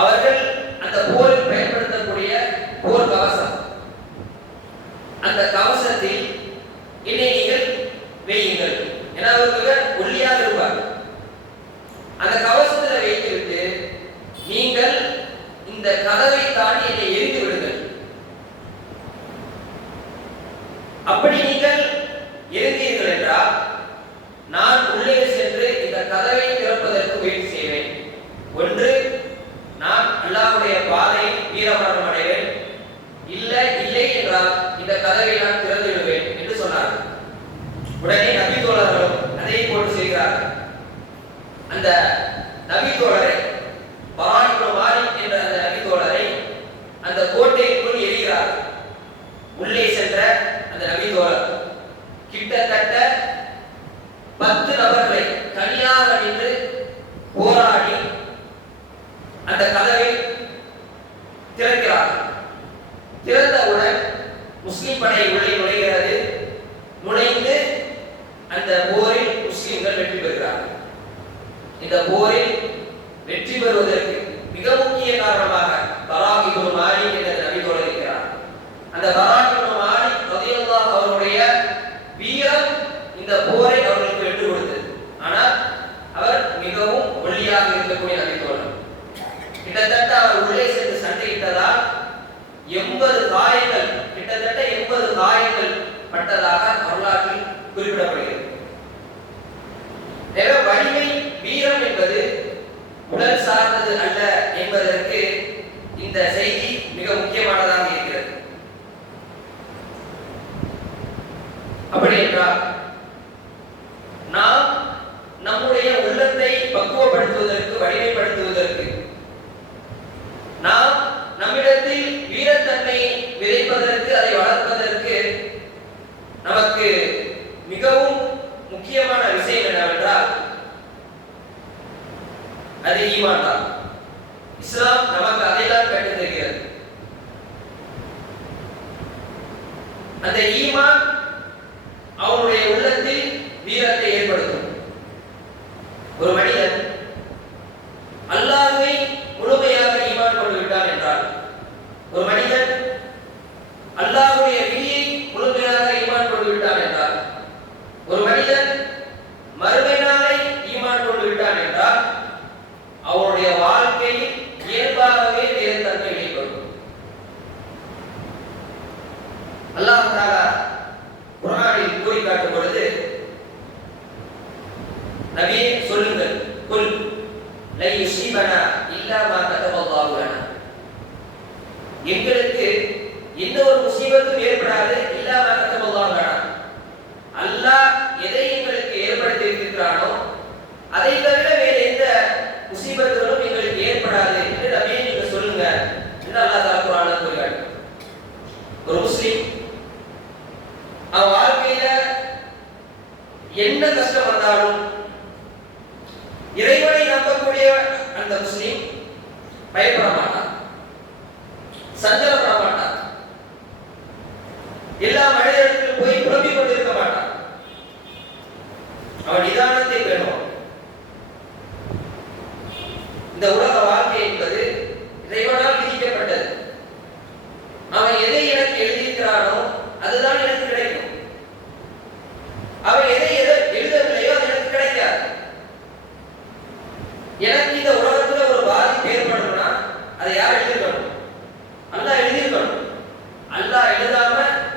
அவர்கள் அந்த போரில் பயன்படுத்தக்கூடிய போர் கவசம், அந்த கவசத்தில் என்னை நீங்கள் வையுங்கள். ஏன்னா அவர்கள் ஒல்லியாக இருப்பார். அந்த கவசத்தில் வைத்துவிட்டு நீங்கள் இந்த கதவை தாண்டி என்னை எரிந்து விடுங்கள். அப்படி நீங்கள் கதவை நான் திறந்து விடுவேன் என்று சொன்னார்கள். உடனே நபி தோழர்களும் அதை போட்டு செய்கிறார்கள். அந்த நபி தோழரை மாலிக் என்ற அந்த நபி தோழரை அந்த கோட்டைக்குள் எரிகிறார்கள். உள்ளே சென்ற அந்த நபி தோழர் கிட்டத்தட்ட 10 நபர்களை தனியாக நின்று போராடி அந்த கதவை திறக்கிறார்கள். திறந்தவுடன் முஸ்லிம் படை உள்ளே நுழைகிறது. நுழைந்து அந்த போரில் முஸ்லிம்கள் வெற்றி பெறுகிறார்கள். இந்த போரில் வெற்றி பெறுவதற்கு மிக முக்கிய காரணமாக பரா இப்னு மாலிக் என்ற நபி தோழர் இருக்கிறார். அந்த பரா இப்னு மாலிக் ரலியல்லாஹு அவருடைய வீரம் இந்த போரை அவர்களுக்கு வெற்றி கொடுத்தது. ஆனால் அவர் மிகவும் ஒல்லியாக இருக்கக்கூடிய நபி தோழர். கிட்டத்தட்ட அவர் உள்ளே சென்று சண்டையிட்டதால் 80 காயங்கள் கிட்டத்தட்ட 80 காயங்கள் பட்டதாக வரலாற்றில் குறிப்பிடப்படுகிறது. எனவே வலிமை வீரம் என்பது உடல் சார்ந்தது அல்ல என்பதற்கு இந்த செய்தி மிக முக்கியமானதாக இருக்கிறது. அப்படி என்றால் நாம் நம்முடைய உள்ளத்தை பக்குவப்படுத்துவதற்கு வலிமைப்படுத்துவதற்கு நாம் நம்மிடத்தில் வீரத்தன்மை விதைப்பதற்கு அதை வளர்ப்பதற்கு நமக்கு மிகவும் முக்கியமான விஷயம் என்னவென்றால் அது ஈமான் தான். இஸ்லாம் நமக்கு அதைதான் கற்றுத் தருகிறது. அந்த ஈமான் அவனுடைய உள்ளத்தில் வீரத்தை ஏற்படுத்தும். ஒரு மனிதன் அல்லாஹ்வை முழுமையாக ஈமான் கொண்டு விட்டான் என்றால், ஒரு மனிதன் அல்லாஹ்வுடைய விதியை முழுமையாக ஈமான் கொண்டு விட்டான் என்றால், ஒரு மனிதன் மறுமை நாளை ஈமான் கொண்டு விட்டான் என்றால் அவருடைய வாழ்க்கையில் இயல்பாகவே வீரத்தன்மை வெளிப்படும். அல்லாஹ் தஆலா குர்ஆனில் கூறி காட்டும் பொழுது, நபியே சொல்லுங்கள், குல் லை யுஸீபனா இல்லா மா கதபல்லாஹு லனா, எங்களுக்கு எந்த ஒரு முசீபத்தும் ஏற்படாது, இல்லா மா கதபல்லாஹு லனா, அல்லாஹ் எதை எங்களுக்கு ஏற்படுத்தி இருக்கிறானோ அதை தவிர வேறு எந்த முசீபத்துகளும் எங்களுக்கு ஏற்படாது என்று நபியே நீங்க சொல்லுங்க என்று அல்லாஹ் தஆலா குர்ஆனில் கூறுகிறார். ஒரு முஸ்லிம் அவன் வாழ்க்கையில என்ன கஷ்டம் வந்தாலும் இறைவனை நம்பக்கூடிய அந்த முஸ்லிம் பயப்பட மாட்டான், சஞ்சலப்பட மாட்டான், எல்லா மனிதர்களுக்கும் போய் புலம்பிக் கொண்டிருக்க மாட்டான். அவன் நிதானத்தை பெறுவான். இந்த உலக வாழ்க்கை என்பது இறைவனால் விதிக்கப்பட்டது. அவன் எதை எனக்கு எழுதியிருக்கிறானோ அதுதான் எனக்கு கிடைக்கும். அவன் எதை எழுதவில்லையோ அது எனக்கு கிடைக்காது. எனக்கு இந்த உலகத்துல ஒரு பாதிப்பு ஏற்படணும்னா அதை யார் எழுதியிருக்கணும்? அல்லாஹ் எழுதியிருக்கணும். அல்லாஹ் எழுதாம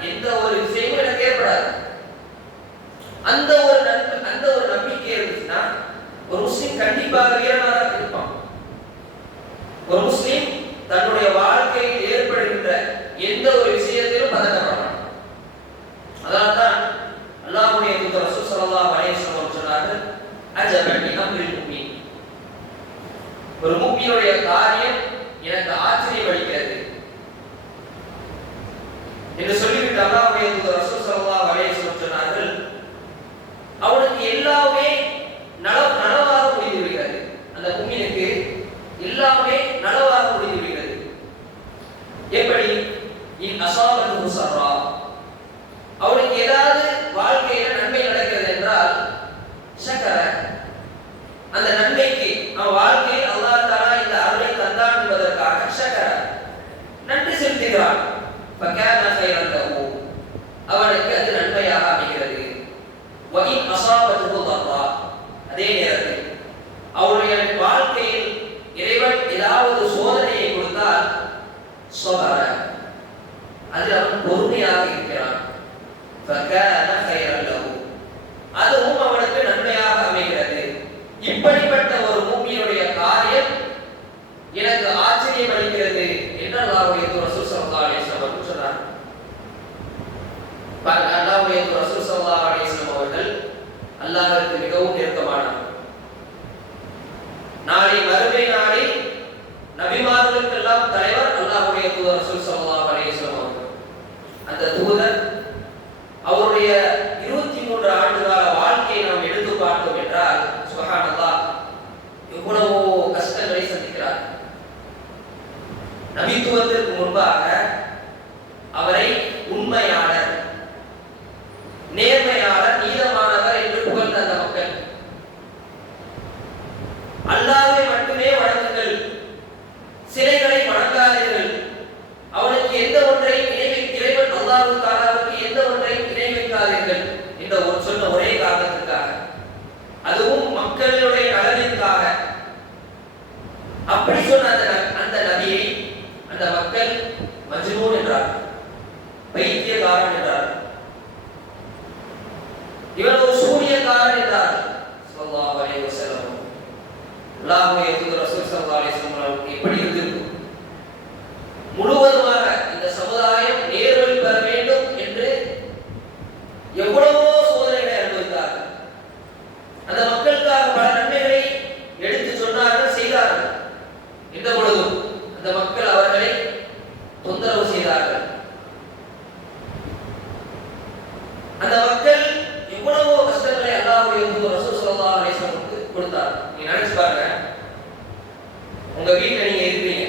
எந்த ஒரு விஷயமும் எனக்கு ஏற்படாது. அந்த ஒரு நம்பிக்கை இருந்துச்சுன்னா ஒரு முஸ்லிம் கண்டிப்பாக வீரனாக இருப்பான். ஒரு முஸ்லிம் தன்னுடைய வாழ்க்கையில் ஏற்படுகின்ற எந்த ஒரு விஷயத்திலும் பதட்டப்படலாம். அதனால்தான் அல்லாஹ்வுடைய தூதர் ரசூல் ஸல்லல்லாஹு அலைஹி வஸல்லம் சொன்னார்கள், அஜபன் லி அம்ரில் முஃமின், ஒரு முஃமினுடைய காரியம் எனக்கு ஆச்சரியம் அளிக்கிறது என்று சொல்லிவிட்டு அல்லாஹ்வுடைய தூதர் ரசூல் ஸல்லல்லாஹு அலைஹி வஸல்லம் சொன்னார்கள், அவனுக்கு எல்லாமே நலவாக முடிந்து விடுகிறது. அந்த முஃமினுக்கு எல்லாமே நலவாக முடிந்து விடுகிறது. எப்படி? இன் அஸாபத்து ஸர்ரா, அவனுக்கு ஏதாவது வாழ்க்கையில நன்மை நடக்கிறது என்றால் ஷக்கர, அந்த நன்மைக்கு அவன் வாழ்க்கையில் அல்லாஹ் தஆலா இந்த அருளை தந்தான் என்பதற்காக ஷக்கர நன்றி செலுத்துகிறான். ஃபகான கைரன் லஹு, அவனுக்கு அது நன்மையாக அமைகிறது. வ இன் அஸாபத்து ضرா, அதே நேரத்தில் அவனுடைய வாழ்க்கையில் இறைவன் ஏதாவது சோதனையை கொடுத்தால் ஸபர, அதில் அவன் பொறுமையாக இருக்கிறான். ஃபகான கைரன் லஹு, அதுவும் அவனுக்கு நன்மையாக அமைகிறது. இப்படிப்பட்ட ஒரு மூமியினுடைய காரியம் எனக்கு ஆச்சரியம் அளிக்கிறது என்று அல்லாஹ்வுடைய ரசூல் ஸல்லல்லாஹு அலைஹி வஸல்லம் சொன்னார். தூதர் ரசூல் ஸல்லல்லாஹு அலைஹி வஸல்லம் அவர்கள். அந்த தூதர் அவருடைய 23 ஆண்டுகால வாழ்க்கையை நாம் எடுத்து பார்த்தோம் என்றால் சுப்ஹானல்லாஹ் எவ்வளவோ கஷ்டங்களை சந்திக்கிறார். நபித்துவத்திற்கு முன்பாக அவரை உண்மையாளர், நேர்மையாளர், நீதமானவர் என்று புகழ்ந்த அந்த மக்கள் அல்லாஹ்வை மட்டுமே வணங்குங்கள், சிலைகளை வணங்காதீர்கள், அவனுக்கு எந்த ஒன்றையும் இறைவன் அல்லாஹ் தஆலாவுக்கு எந்த ஒன்றையும் இணை வைக்காதீர்கள் என்ற சொன்ன ஒரே காரணத்திற்காக, அதுவும் மக்களுடைய நலனிற்காக அப்படி சொன்ன அந்த நபியை அந்த மக்கள் மஜ்னூன் என்றார், பைத்தியக்காரன் என்றார், இவன் ஒரு சூனியக்காரன் என்றார். ஸல்லல்லாஹு அலைஹி வஸல்லம் அல்லாஹ்வுடைய தூதர் ரசூல் ஸல்லல்லாஹு அலைஹி வஸல்லம் எப்படி இருந்திருக்கும்? முழுவதுமாக இந்த சமுதாயம் நேர்வழி பெற வேண்டும் என்று எவ்வளவோ சோதனைகளை அனுபவித்தார்கள். அந்த மக்களுக்காக பல நன்மைகளை எடுத்து சொன்னார்கள், செய்தார்கள். இந்த பொழுதும் அந்த மக்கள் அவர்களை தொந்தரவு செய்தார்கள். அந்த மக்கள் எவ்வளவோ கஷ்டங்களை அல்லாஹ்வுடைய தூதர் ரசூல் ஸல்லல்லாஹு அலைஹி வஸல்லம் கொடுத்தார். நீங்க நினைச்சு பாருங்க, உங்க வீட்டுல நீங்க இருக்கிறீங்க,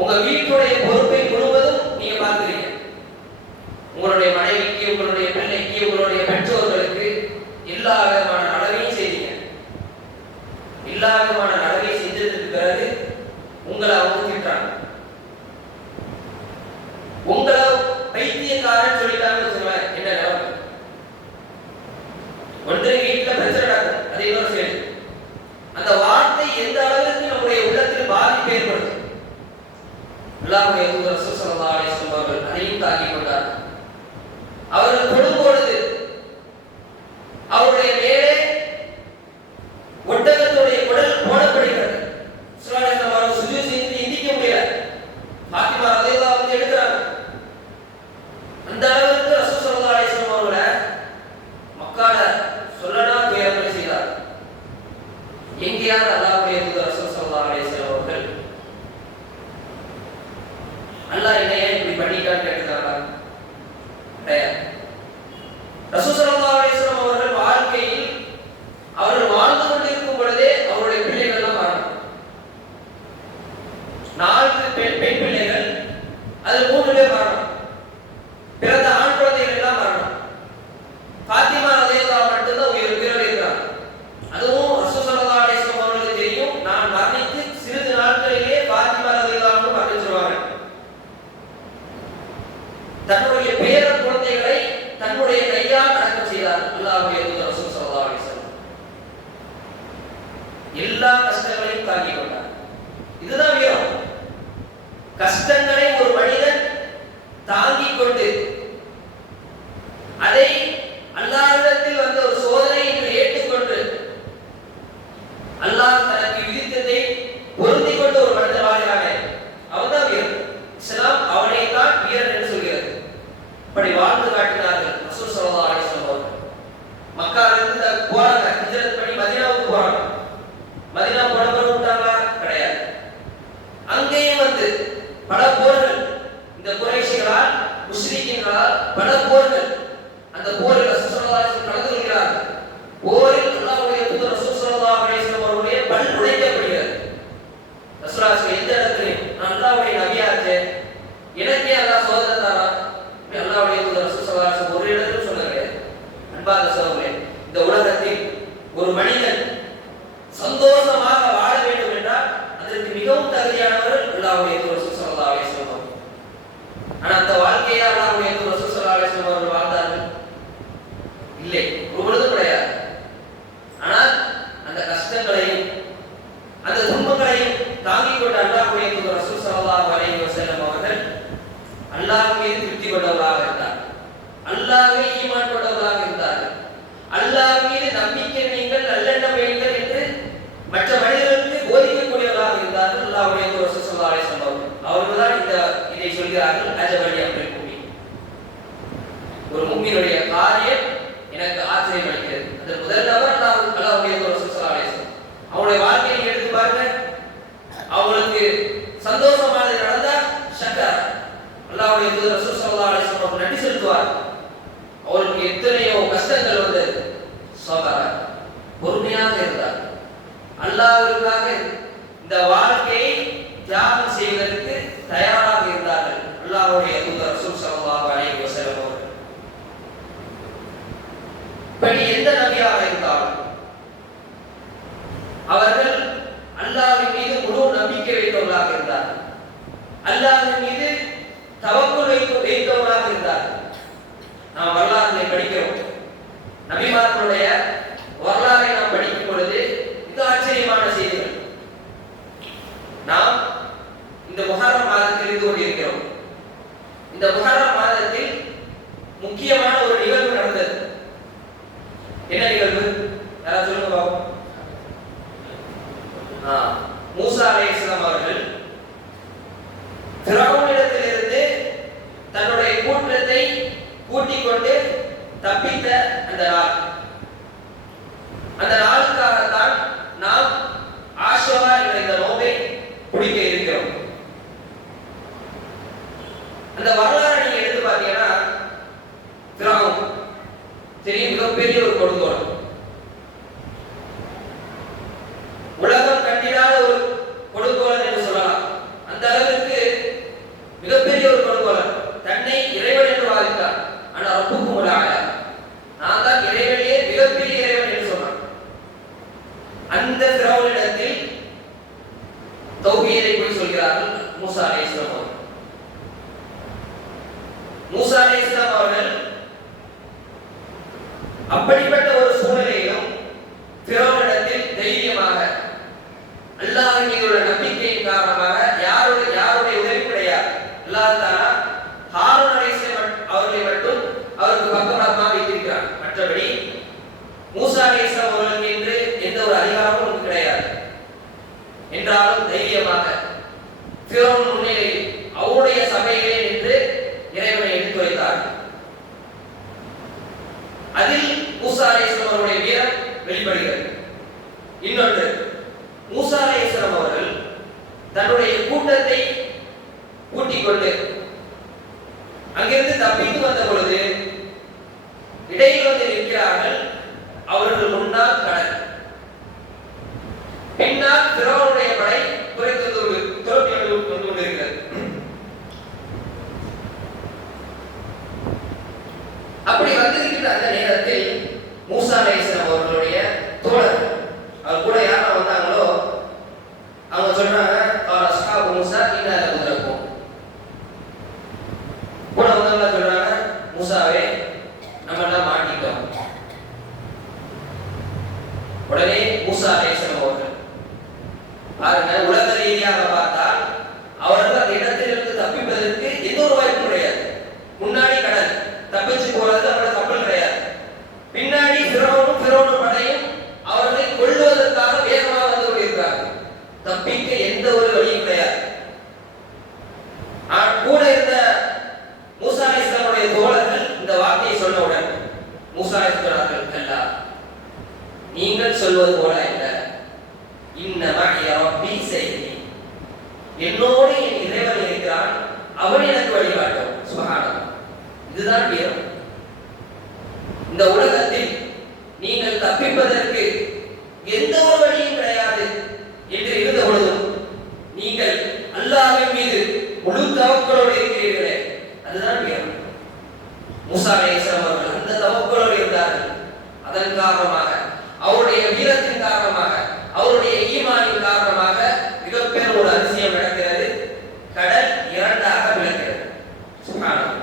உங்க வீட்டுடைய பொறுப்பை முழுவதும் நீங்க பார்க்கிறீங்க. உங்களுடைய மனைவிக்கு, உங்களுடைய பிள்ளைக்கு, உங்களுடைய பெற்றோர்களுக்கு எல்லா விதமான நலவையும் செய்தீங்க. எல்லா விதமான நலவை செஞ்சதுக்கு பிறகு உங்களை அவங்க திட்டுறாங்க, உங்களை பைத்தியக்காரன் சொல்லிட்டாங்க வச்சுக்கோங்களேன். என்ன நிலைமை? ஒன்று வீட்டுல பிரச்சனை நடக்கும், அது இன்னொரு சைடு. அந்த வார்த்தை எந்த அளவிற்கு நம்முடைய உள்ளத்தில் பாதிப்பை ஏற்படுத்தும். அல்லாஹ்வுடைய தூதர் ரசூல் ஸல்லல்லாஹு அலைஹி வஸல்லம் அவர்கள் அதையும் தாங்கிக் கொண்டார். அவர்கள் தொழும் பொழுது அவருடைய மேலே ஒட்டகத்துடைய குடல் போடப்படுகிறது. ஸல்லல்லாஹு அலைஹி வஸல்லம் அவர்கள் சுஜூத் செய்து எந்திக்க முடியல. ஃபாத்திமா ரலியல்லாஹு அன்ஹா எடுக்கிறாங்க. அந்த அளவுக்கு ரசூல் ஸல்லல்லாஹு அலைஹி வஸல்லம் அவர்களை மக்கால சொல்லனா துயரங்களை செய்தார். எங்கேயாவது அல்லாஹ்வுடைய தூதர் ரசூல் ஸல்லல்லாஹு அலைஹி வஸல்லம் அவர்கள் அல்லாஹ் என்ன ஏன் இப்படி பண்ணிட்டான்னு கேட்கிறாங்களா? கிடையாது. ரசூல் ஸல்லல்லாஹு அலைஹி வஸல்லம் அவர்கள் வாழ்க்கையில் அவர்கள் வாழ்ந்து கொண்டிருக்கும் பொழுதே அவருடைய பிள்ளைகள் எல்லாம் மரணம். 4 பெண் பிள்ளைகள், அது 3 பேர் மரணம். பிறந்த ஆண் குழந்தைகள் எல்லாம் மரணம். ஃபாத்திமா ரலியல்லாஹு அன்ஹா மட்டும்தான் உயிரோடு இருக்கிறார். அதுவும் ரசூல் ஸல்லல்லாஹு அலைஹி வஸல்லம் அவர்களுக்கு தெரியும், நான் மரணித்து சிறிது நாட்களிலேயே ஃபாத்திமா ரலியல்லாஹு அன்ஹா மரணிச்சிருவாங்க. தன்னுடைய பேர குழந்தைகளை தன்னுடைய கையால் அடக்கம் செய்தார் அல்லாஹ்வுடைய தூதர் ரசூல் ஸல்லல்லாஹு அலைஹி வஸல்லம். எல்லா கஷ்டங்களையும் தாங்கிக் கொண்டார். இதுதான் வீரம். கஷ்டங்களை ஒரு மனிதன் தாங்கிக் கொண்டு அதை அல்லாஹ்விடத்தில் வந்த ஒரு சோதனை என்று ஏற்றுக்கொண்டு அல்லாஹ் தனக்கு விதித்ததை பொருந்திக் கொண்டு ஒரு மனிதன் வாழ்கிறானே, அவன்தான் வீரன். இஸ்லாம் அவனை தான் வீரன் என்று சொல்கிறது. அப்படி வாழ்ந்து காட்டினார்கள் ரசூல் ஸல்லல்லாஹு அலைஹி வஸல்லம் அவர்கள். மக்காவிலிருந்து போறாங்க, ஹிஜ்ரத் பண்ணி மதீனாவுக்கு போறாங்க. மதீனா போனவங்க விட்டாங்களா? கிடையாது. அங்கேயும் வந்து பல போர்கள், இந்த குறைஷிகளால் முஸ்லிம்களால் பல போர்கள், அந்த போரில் ரசூல் ஸல்லல்லாஹு அலைஹி வஸல்லம் கலந்து கொள்கிறார்கள். போரில் அல்லாஹ்வுடைய தூதர் ரசூல் ஸல்லல்லாஹு அலைஹி வஸல்லம் அவருடைய பல் உடைக்கப்படுகிறது. ரசூலுல்லாஹ் எந்த இடத்துலையும் நான் அல்லாஹ்வுடைய நபியாச்சே, எனக்கே அல்லாஹ் சோதனை தரான், அல்லாஹ்வுடைய தூதர் ரசூல் ஸல்லல்லாஹு அலைஹி வஸல்லம் ஒரு இடத்திலும் சொன்னது கிடையாது. அன்பார்ந்த சகோதரர்களே, இந்த உலகத்தில் ஒரு மனிதன் சந்தோஷமாக வாழ வேண்டும் என்றால் அதற்கு மிகவும் தகுதியானவர்கள் அல்லாஹ்வுடைய தூதர் ரசூல் ஸல்லல்லாஹு அலைஹி வஸல்லம் அவர்கள். ஆனால் அந்த வாழ்க்கையை அல்லாஹ்வுடைய தூதர் ரசூல் ஸல்லல்லாஹு அலைஹி வஸல்லம் அவர்கள் வாழ்ந்தார்கள்? இல்லை, ஒரு பொழுதும் கிடையாது. ஆனால் அந்த கஷ்டங்களையும் அந்த துன்பங்களையும் தாங்கிக் கொண்ட அல்லாஹ்வுடைய தூதர் ரசூல் ஸல்லல்லாஹு அலைஹி வஸல்லம் அவர்கள் அல்லாஹ் மீது திருப்தி கொண்டவர்களாக இருந்தார், அல்லாஹ்வை ஈமான் கொண்டவர்களாக இருந்தார், அல்லாஹ் மீது நம்பிக்கை நீங்கள் நல்லெண்ணம் வையுங்கள் என்று மற்ற மனிதர்களுக்கு போதிக்கக்கூடியவர்களாக இருந்தார்கள் அல்லாஹ்வுடைய தூதர் ரசூல் ஸல்லல்லாஹு அலைஹி வஸல்லம் அவர்கள். அவர்கள்தான் இதை சொல்கிறார்கள், அஜபலி அப்துல் முஃமின். ஒரு முஃமினுடைய காரியம் எனக்கு ஆச்சரியம் அளிக்கிறது. அந்த முதல் நபர் அல்லாஹ்வுடைய தூதர் ரசூல் ஸல்லல்லாஹு அலைஹி வஸல்லம். அவங்களுடைய வாழ்க்கையை எடுத்து பாருங்க, அவங்களுக்கு சந்தோஷமானது நடந்தா அல்லாஹ்வுடைய தூதர் ரசூல் ஸல்லல்லாஹு அலைஹி வஸல்லம் நன்றி செலுத்துவார். அவருக்கு எத்தனையோ கஷ்டங்கள் வந்தது, சபர, பொறுமையாக இருந்தார். அல்லாஹ்வுக்காக இந்த வாழ்க்கையை தியாகம் செய்வதற்கு தயாராக இருந்தார்கள் அல்லாஹ்வுடைய தூதர் ரசூல் ஸல்லல்லாஹு அலைஹி வஸல்லம் அவர்கள். இப்படி எந்த நபியாக இருந்தாலும் அவர்கள் அல்லாஹ்வின் மீது முழு நம்பிக்கை வைத்தவர்களாக இருந்தார்கள். அல்லாஹ்வின் மீது தவக்குல் வைத்தவர்களாக இருந்தார்கள். நாம் வரலாற்றை படிக்கிறோம். நபிமார்களுடைய வரலாறை நாம் படிக்கும் பொழுது இது ஆச்சரியமான செய்திகள். நாம் இந்த முஹர்ரம் மாதத்தில் இருந்து கொண்டிருக்கிறோம். இந்த முஹர்ரம் மாதத்தில் முக்கியமான ஒரு நிகழ்வு நடந்தது. என்ன நிகழ்வு? யாராவது சொல்லுங்க பாப்போம். மூசா அலைஹிஸ்ஸலாம் அவர்கள் ஃபிரௌனிடத்திலிருந்து தன்னுடைய கூட்டத்தை கூட்டிக் கொண்டு தப்பித்த அந்த நாள். அந்த நாளுக்காகத்தான் நாம் ஆஷுரா என்ற இந்த நோன்பை பிடிக்க இருக்கிறோம். அந்த வரலாறு நீங்க எடுத்து பார்த்தீங்கன்னா ஃபிரௌன் தெரியும், மிகப்பெரிய ஒரு கொடுங்கோலன், உலகம் கண்டிடாத ஒரு கொடுங்கோலன் என்று சொல்லலாம். அந்த அளவிற்கு மிகப்பெரிய ஒரு கொடுங்கோலன். தன்னை இறைவன் என்று வாதித்தார். ஆனா ரப்புக்கும் ஒரு ஆயா, நான் தான் இறைவனையே மிகப்பெரிய இறைவன் என்று சொன்னான். அந்த ஃபிரௌனிடத்தில் தௌஹீதை போய் சொல்கிறார்கள் மூசா அலைஹிஸ்ஸலாம் அவர்கள். மூசா அலைஹிஸ்ஸலாம் அவர்கள் அப்படிப்பட்ட ஒரு சூழ்நிலையிலும் ஃபிரௌனிடத்தில் தைரியமாக அல்லாஹ்வின் மீது உள்ள நம்பிக்கையின் காரணமாக யாருடைய உதவி கிடையாது. அல்லாஹ் தஆலா ஹாரூன் அலைஹிஸ்ஸலாம் அவர்களை மட்டும் அவருக்கு பக்கபலமாக வைத்திருக்கிறார். மற்றபடி மூசா அலைஹிஸ்ஸலாம் அவர்களுக்கு என்று எந்த ஒரு அதிகாரமும் கிடையாது. என்றாலும் தைரியமாக ஃபிரௌன் முன்னிலையில் அவருடைய சபையிலே நின்று இறைவனை எடுத்துரைத்தார்கள். அதில் மூசா அலைஹிஸ்ஸலாம் அவருடைய வீரம் வெளிப்படுகிறது. இன்னொன்று, மூசா அலைஹிஸ்ஸலாம் அவர்கள் தன்னுடைய கூட்டத்தை கூட்டிக் கொண்டு அங்கிருந்து தப்பித்து வந்த பொழுது இடையில் வந்து நிற்கிறார்கள். அவர்கள் முன்னால் கடல், பின்னால் ஃபிரௌனுடைய படை துரத்தி வந்து கொண்டிருக்கிறது. அப்படி வந்திருக்கிற அந்த நேரத்தில் மூசா அலைஹிஸ்ஸலாம் அவர்களுடைய தோழர், அவர் கூட யார் வந்தாங்களோ அவங்க சொல்றாங்க, அஸ்ஹாபு மூசா இன்னா லமுத்ரகூன். கூட வந்தவங்க சொல்றாங்க, மூசாவே நம்ம எல்லாம் மாட்டிட்டோம். உடனே மூசா அலைஹிஸ்ஸலாம் அவர்கள் பாருங்க, உலக ரீதியாக பார்த்தால் அவர்கள் அந்த இடத்திலிருந்து தப்பிப்பதற்கு எந்த ஒரு வாய்ப்பும் கிடையாது. முன்னாடி கடல், தப்பிச்சு போறது அவரோட கப்பல் கிடையாது. பின்னாடி ஃபிரௌனும் படையும் அவர்களை கொல்லுவதற்காக வேகமாக வந்து கொண்டிருக்கிறார்கள். தப்பிக்க எந்த ஒரு வழியும் கிடையாது. கூட இருந்த மூசா அலைஹிஸ்ஸலாமுடைய தோழர்கள் இந்த வார்த்தையை சொன்னவுடன் மூசா அலைஹிஸ்ஸலாம் அல்லா, நீங்கள் சொல்வது போல அல்ல, இன்னமா ரப்பி ஸயஹ்தி, என்னோடு என் இறைவன் இருக்கிறான், அவன் எனக்கு வழிகாட்டும். சுப்ஹானல்லாஹ். இதுதான் வீரம். இந்த உலகத்தில் நீங்கள் தப்பிப்பதற்கு எந்த ஒரு வழியும் கிடையாது என்று இருந்த பொழுதும் நீங்கள் அல்லாஹ்வின் மீது முழு தவக்குலோடு இருக்கிறீர்களே, அதுதான் வீரம். மூசா அலைஹிஸ்ஸலாம் அவர்கள் அந்த தவக்குலோடு இருந்தார்கள். அதன் காரணமாக, அவருடைய வீரத்தின் காரணமாக, அவருடைய ஈமானின் காரணமாக மிகப்பெரிய ஒரு அதிசயம் நடக்கிறது. கடல் இரண்டாக விளக்கிறது. சுப்ஹானல்லாஹ்.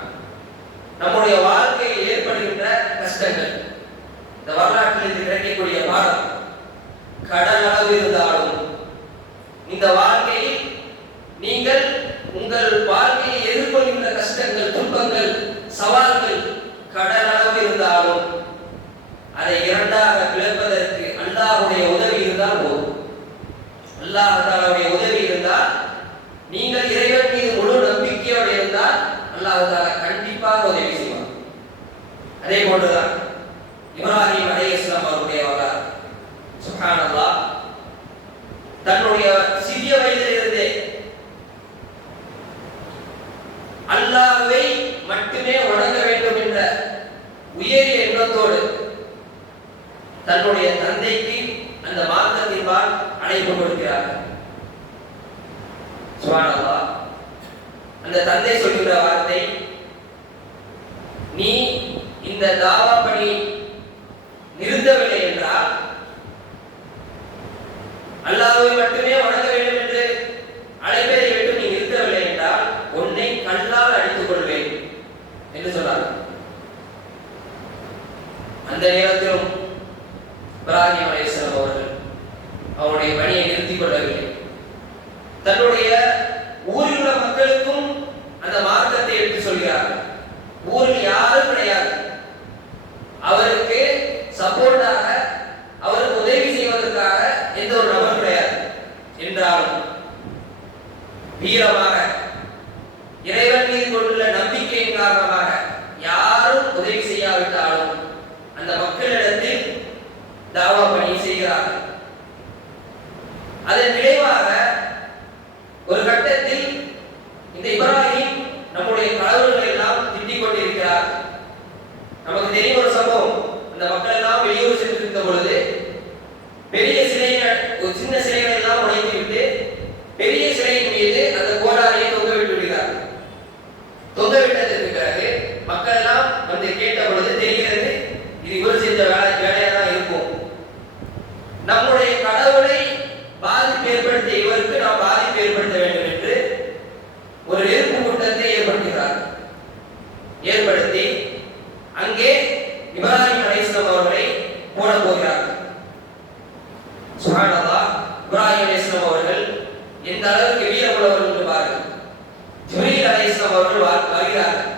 நம்முடைய வாழ்க்கையில் ஏற்படுகின்ற கஷ்டங்கள், இந்த வரலாற்றில் இது கிடைக்கக்கூடிய பாடம், கடல் அளவு இருந்தாலும் இந்த வாழ்க்கையில் நீங்கள் உங்கள் வாழ்க்கையில் எதிர்கொள்கின்ற கஷ்டங்கள், துன்பங்கள், சவால்கள் கடல் அளவு இருந்தாலும் அதை இரண்டாக பிளப்பதற்கு அல்லாஹ்வுடைய உதவி இருந்தால் போதும். அல்லாஹ் தஆலாவுடைய உதவி இருந்தால், நீங்கள் இறைவன் மீது முழு நம்பிக்கையோடு இருந்தால் அல்லாஹ் தஆலா கண்டிப்பாக உதவி செய்வார். அதே போன்றுதான் இப்ராஹிம் அலைஹிஸ்ஸலாம் அவருடைய வரலாறு. சுப்ஹானல்லாஹ். தன்னுடைய சிறிய வயதிலிருந்தே அல்லாஹ்வை மட்டுமே வணங்க வேண்டும் என்ற உயரிய எண்ணத்தோடு தன்னுடைய தந்தைக்கு அந்த மார்க்கத்தின்பால் அழைப்பு கொடுக்கிறார்கள். சுப்ஹானல்லாஹ். அந்த தந்தை சொல்கிற வார்த்தை, நீ இந்த தாவா பணி நிறுத்தவில்லை என்றால், அல்லாஹ்வை மட்டுமே வணங்க வேண்டும் என்று அழைப்பதை விட்டு நீ நிறுத்தவில்லை என்றால் உன்னை கல்லால் அடித்துக் கொள்வேன் என்று சொன்னார். அந்த நேரத்திலும் இப்ராஹிம் அலைஹிஸ்ஸலாம் அவர்கள் அவருடைய பணியை நிறுத்திக் கொள்ளவில்லை. தன்னுடைய ஊரில் உள்ள மக்களுக்கும் அந்த மார்க்கத்தை எடுத்து சொல்கிறார்கள். ஊரில் யாரும் கிடையாது, அவருக்கு சப்போர்ட்டாக, அவருக்கு உதவி செய்வதற்காக எந்த ஒரு நபர் கிடையாது. என்றாலும் வீரமாக இறைவன் மீது கொண்டுள்ள நம்பிக்கையின் காரணமாக யாரும் உதவி செய்யாவிட்டாலும் அந்த மக்களிடத்தில் தாவா பணி செய்கிறார்கள். அதன் விளைவாக ஒரு கட்டத்தில் இந்த இப்ராஹிம் நம்முடைய கடவுள்களை எல்லாம் திட்டிக் கொண்டிருக்கிறார். நமக்கு தெரியும் ஒரு சம்பவம். அந்த மக்கள் எல்லாம் வெளியூர் சென்றிருந்த பொழுது பெரிய சிலைகள், ஒரு சின்ன சிலைகளை எல்லாம் உடைத்து விட்டு பெரிய சிலையின் மீது அந்த கோடாரியை தொங்க விட்டு விடுகிறார். தொங்க விட்டதற்கு பிறகு மக்கள் எல்லாம் வந்து கேட்ட பொழுது தெரிகிறது, இது இவர் செஞ்ச வேலையா தான் இருக்கும். நம்முடைய கடவுளை பாதிப்பு ஏற்படுத்திய இவருக்கு நாம் பாதிப்பு ஏற்படுத்த வேண்டும் என்று ஒரு நெருப்பு கூட்டத்தை ஏற்படுத்தி அங்கே இப்ராஹிம் அலைஹிஸ்ஸலாம் அவர்களை போட போகிறார்கள். சுப்ஹானல்லாஹ். இப்ராஹிம் அலைஹிஸ்ஸலாம் அவர்கள் எந்த அளவுக்கு வீரமுள்ளவர்கள் என்று பாருங்கள். ஜிப்ரீல் அலைஹிஸ்ஸலாம் அவர்கள் வருகிறார்கள்.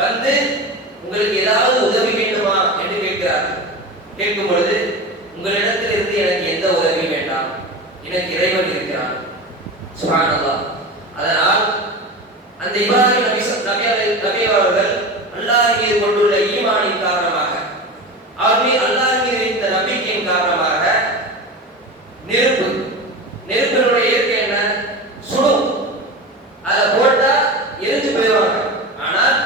வந்து உங்களுக்கு ஏதாவது உதவி வேண்டுமா என்று கேட்கிறார்கள். கேட்கும் பொழுது, உங்களிடத்தில் இருந்து எனக்கு எந்த உதவி வேண்டாம், எனக்கு இறைவன் இருக்கிறான். சுப்ஹானல்லாஹ். அதனால் அந்த இப்ராஹிம் நபி அவர்கள் அல்லாஹ் மீது கொண்டுள்ள ஈமானின் காரணமாக, அவர் மீது அல்லாஹ் மீது வைத்த நம்பிக்கையின் காரணமாக நெருப்பினுடைய இயற்கை என்ன? சுடும். அதை போட்டா எரிஞ்சு போயிடுவாங்க. ஆனால்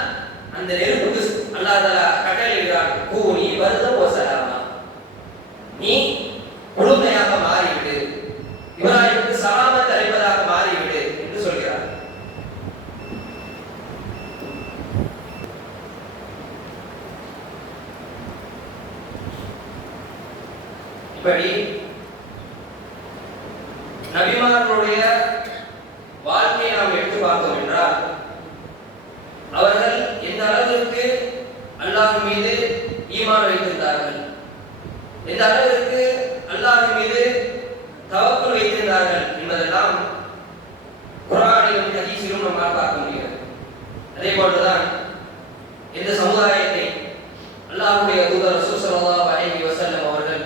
அந்த நெருப்புக்கு அல்லாஹ் தஆலா கட்டளையிடுகிறார், கூனி வர்தம் வஸலாமா, நீ குளுமையாக மாறிவிடு, இப்ராஹிமுக்கு சலாமத் அளிப்பதாக மாறிவிடு என்று சொல்கிறார். இப்படி நபிமார்களுடைய வாழ்க்கையை நாம் எடுத்து பார்த்தோம் என்றால், அவர்கள் எந்த அளவிற்கு அல்லாஹ் மீது ஈமான் வைத்திருந்தார்கள், எந்த அளவிற்கு அல்லாஹ் மீது தவக்குல் வைத்திருந்தார்கள் என்பதெல்லாம் குர்ஆனிலும் ஹதீஸிலும் நம்மால் பார்க்க முடிகிறது. அதே போன்றுதான் இந்த சமுதாயத்தை அல்லாஹ்வுடைய தூதர் ரசூல் ஸல்லல்லாஹு அலைஹி வஸல்லம் அவர்கள்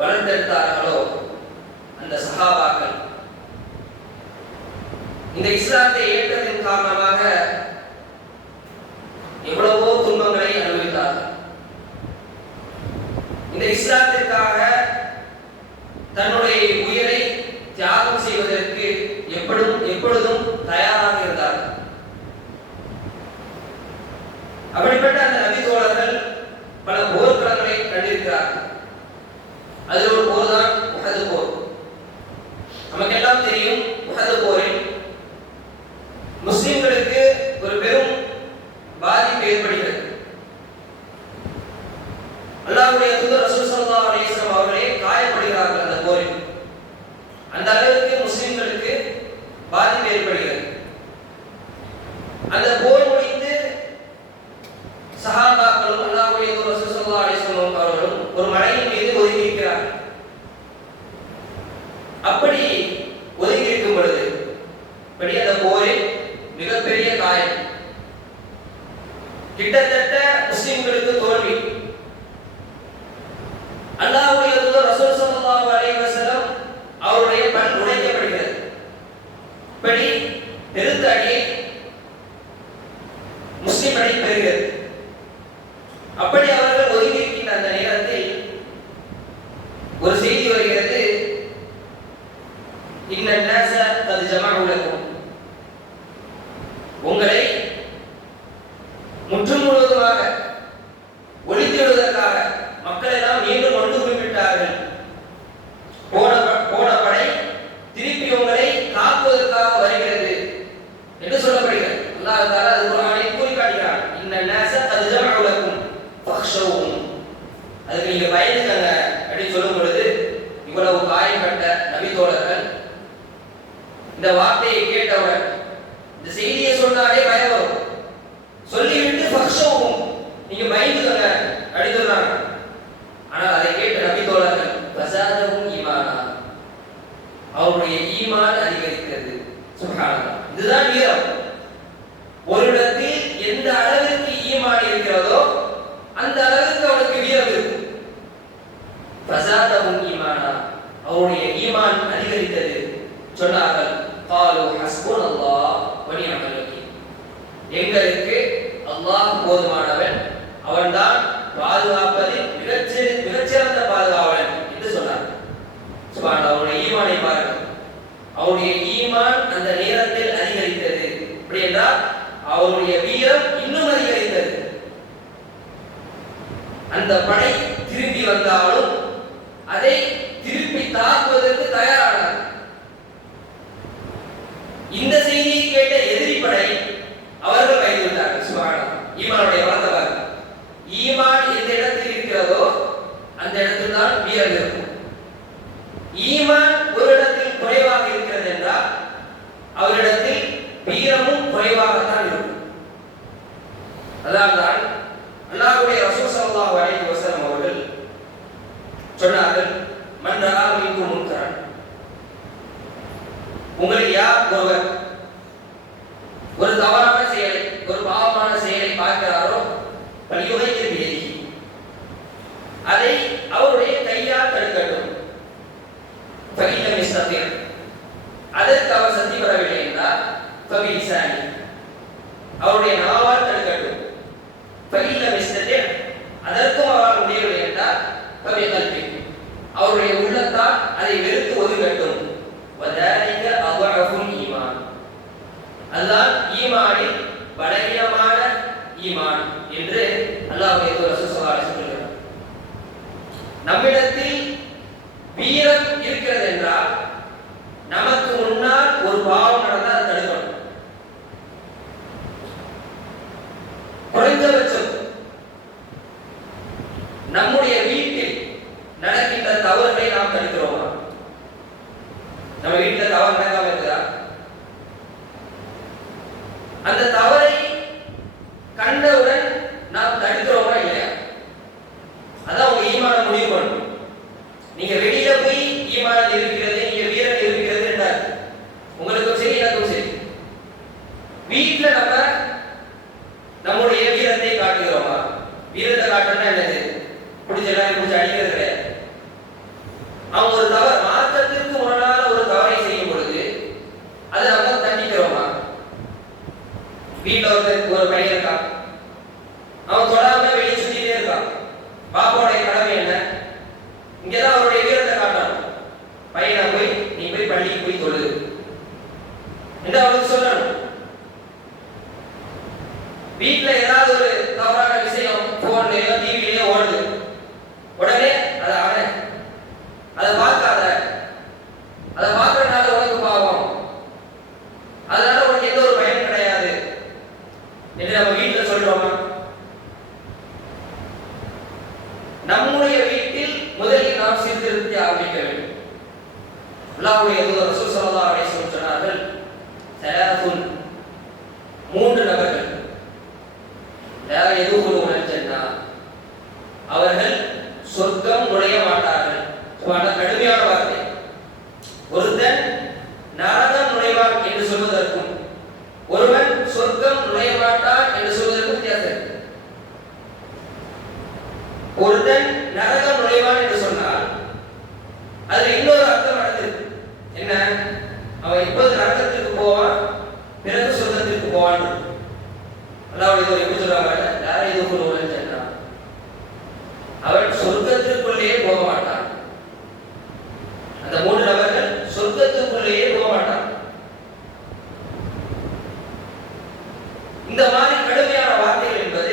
வளர்த்தெடுத்தார்களோ அந்த சஹாபாக்கள் இந்த இஸ்லாத்தை ஏற்றதின் காரணமாக எவ்வளவோ துன்பங்களை அனுபவித்தார்கள். இந்த இஸ்லாத்திற்காக தன்னுடைய உயிரை தியாகம் செய்வதற்கு எப்பொழுதும் தயாராக இருந்தார்கள். அப்படிப்பட்ட அந்த நபி தோழர்கள் பல போர்க்களங்களை கண்டிருக்கிறார்கள். அதில் ஒரு போர் தான் உஹது போர். நமக்கெல்லாம் தெரியும், உஹது போரில் முஸ்லிம்களுக்கு ஒரு பெரும் பாதிப்பு ஏற்படுகிறது. அல்லாஹ்வுடைய தூதர் ரசூல் ஸல்லல்லாஹு அலைஹி வஸல்லம் அவர்களே காயப்படுகிறார்கள் அந்த போரில். அந்த அளவுக்கு முஸ்லிம்களுக்கு பாதிப்பு ஏற்படுகிறது. அந்த போர் முடிந்து சஹாபாக்களும் அல்லாஹ்வுடைய தூதர் ரசூல் ஸல்லல்லாஹு அலைஹி வஸல்லம் அவர்களும் ஒரு மலையின் மீது ஒதுங்கி இருக்கிறார்கள். அப்படி ஒதுங்கி இருக்கும் பொழுது அந்த போரில் மிகப்பெரிய காயம், கிட்டத்தட்ட முஸ்லிம்களுக்கு தோல்வி. அல்லாஹ்வுடைய தூதர் ரசூல் ஸல்லல்லாஹு அலைஹி வஸல்லம் அவருடைய பல் உடைக்கப்படுகிறது. இப்படி பெருத்த அடியை முஸ்லிம் அணி பெறுகிறது. அப்படி அவர்கள் ஒதுங்கி இருக்கின்ற அந்த நேரத்தில் ஒரு செய்தி வருகிறது, இன்ன நாஸ கத் ஜமஉ லக்கும், உங்களை முற்றும் முழுவதுமாக ஒழித்து விடுவதற்காக மக்கள் எல்லாம் மீண்டும் ஒன்று குறிப்பிட்டார்கள். போன படை திருப்பி உங்களை காப்பதற்காக வருகிறது என்று சொல்லப்படுகிறது. அல்லாஹ் தஆலா அது குர்ஆனில் கூறி காட்டுகிறார். இன்னன் நாஸ கத் ஜமஉ லக்கும் ஃபக்ஷவுஹும். அதுக்கு நீங்க பயந்துக்கங்க அப்படின்னு சொல்லும் பொழுது இவ்வளவு காயப்பட்ட நபி தோழர்கள் இந்த வார்த்தையை கேட்டவுடன் இந்த செய்தியை சொன்னாலே பயம் வரும். சொல்லிவிட்டு ஃபக்ஷவுஹும் நீங்க பயந்துக்கங்க அப்படின்னு சொல்றாங்க. ஆனால் அதை கேட்ட நபி தோழர்கள் ஃபஸாதஹும் ஈமானா, அவருடைய ஈமான் அதிகரிக்கிறது. சுப்ஹானல்லாஹ். இதுதான் வீரம். ஒரு இடத்தில் எந்த அளவிற்கு ஈமான் இருக்கிறதோ அந்த அளவுக்கு அவனுக்கு வீரம் இருக்கும். ஃபஸாதஹும் ஈமானா, அவருடைய ஈமான் அதிகரித்தது. சொன்னார்கள் காலு ஹஸ்புனல்லாஹ் வ நிஅமல் வக்கீல். எங்களுக்கு அல்லாஹ் போதுமானவன், அவன்தான் பாதுகாப்பதில் மிகச்சிறந்த பாதுகாவலன் என்று சொன்னார். சுப்ஹானல்லாஹ். அவருடைய ஈமானை பாருங்கள். அவருடைய ஈமான் அந்த நேரத்தில் அதிகரித்தது. அப்படி என்றால் அவருடைய வீரம் இன்னும் அதிகரித்தது. அந்த படை திரும்பி வந்தாலும் அதை திருப்பி தாக்குவதற்கு தயாரானார். இந்த செய்தியை கேட்ட எதிரி படை அவர்கள் பயந்து விட்டார்கள். சுப்ஹானல்லாஹ். ஈமானுடைய வளர்ந்தவர். ஈமான் எந்த இடத்தில் இருக்கிறதோ அந்த இடத்தில் தான் வீரம் இருக்கும். ஈமான் ஒரு இடத்தில் குறைவாக இருக்கிறது என்றால் அவரிடத்தில் வீரமும் குறைவாகத்தான் இருக்கும். அதனால்தான் அல்லாஹ்வுடைய ரசூல் ஸல்லல்லாஹு அலைஹி வஸல்லம் அவர்கள் சொன்னார்கள், மன் ரஆ மின்கும் முன்கரன், உங்களில் யார் ஒருவர் ஒரு தவறான செயலை, ஒரு பாவமான செயலை பார்க்கிறாரோ பலியுகையில் விதி, அதை அவருடைய கையால் தடுக்கட்டும். ஃபஇல்லம் யஸ்ததி, அதற்கு அவர் சக்தி வரவில்லை என்றால் ஃபபிலிசானி, அவருடைய நாவால் தடுக்கட்டும். ஃபஇல்லம் யஸ்ததி, அதற்கும் அவரால் முடியவில்லை என்றால் ஃபபிகல்பி, அவருடைய உள்ளத்தால் அதை வெறுத்து ஒதுங்கட்டும். வதாலிக அضعஃபுல் ஈமான், அதுதான் ஈமானில் பலவீனமான ஈமான் என்று அல்லாஹ்வுடைய ரசூல் ஸல்லல்லாஹு அலைஹி வஸல்லம் சொல்கிறார். நம்மிடத்தில் வீரம் இருக்கிறது என்றால் நமக்கு முன்னால் ஒரு பாவம் நடந்தால் அதை தடுக்கணும். குறைந்தபட்சம் நம்முடைய வீட்டில் நடக்கின்ற தவறுகளை நாம் தடுக்கிறோமா? நம்ம வீட்டில் தவறு நடக்காம இருக்குதா? அந்த தவறை கண்டவுடன் நாம் தடுக்கிறோமா இல்லையா? அதான் உங்க ஈமான முடிவு பண்ணும். நீங்க வெளியில போய் ஈமான் இருக்கிறது, நீங்க வீரம் இருக்கிறது என்றால் உங்களுக்கும் சரி எனக்கும் சரி. வீட்டுல நம்ம நம்முடைய வீரத்தை காட்டுகிறோமா? வீரத்தை காட்டுறதுனா என்னது? பிடிச்ச எல்லாரும் பிடிச்சி அடிக்கிறது கிடையாது. அவங்க ஒரு தவறு, மாற்றத்திற்கு முரணான ஒரு தவறை செய்யும் பொழுது அதை நம்ம தண்டிக்கிறோமா? வீட்டுல ஒரு பையன் இருக்கான், அவன் தொடாம வெளியே சுத்திட்டே இருக்கான். பாப்பாவுடைய கடமை என்ன? இங்கதான் அவருடைய வீரத்தை காட்டணும். பையனை போய் நீ போய் பள்ளிக்கு போய் தொழு என்று அவனுக்கு சொல்லணும். வீட்டுல ஏதாவது ஒரு தவறான விஷயம் போன்லயோ டிவிலயோ ஓடுது, உடனே அதை பார்க்காத, அதை பார்க்கறதுனால உனக்கு பாவம், அதனால உனக்கு எந்த ஒரு பயன் கிடையாது என்று நம்ம வீட்டுல சொல்றோமா? நம்முடைய வீட்டில் முதலில் நாம் சீர்திருத்தி ஆரம்பிக்க வேண்டும். அல்லாஹ்வுடைய தூதர் ரசூல் ஸல்லல்லாஹு அலைஹி வஸல்லம் சொன்னார்கள், ஸலாத்துன், மூன்று நபர்கள் லா யதுகுலுனல் ஜன்னah, அவர்கள் சொர்க்கம் நுழைய மாட்டார்கள். கடுமையான வார்த்தை. ஒருத்தன் நரகம் நுழைவான் என்று சொல்வதற்கும் ஒருவன் சொர்க்கம் நுழைய மாட்டான் என்று சொல்வதற்கும் வித்தியாசம். ஒருத்தன் நரகம் நுழைவான் என்று சொன்னால் அதுல இன்னொரு அர்த்தம் நடக்குது. என்ன? அவன் இப்போது நரகத்திற்கு போவான், பிறகு சொர்க்கத்திற்கு போவான். அல்லாஹ்வுடைய எப்படி சொல்றாங்க? யாரை எதுக்குள்ளவன் சொன்னா அவன் சொர்க்கத்திற்குள்ளேயே போக மாட்டான். அந்த மூன்று நபர்கள் சொர்க்கத்திற்குள்ளேயே போக மாட்டான். இந்த மாதிரி கடுமையான வார்த்தைகள் என்பது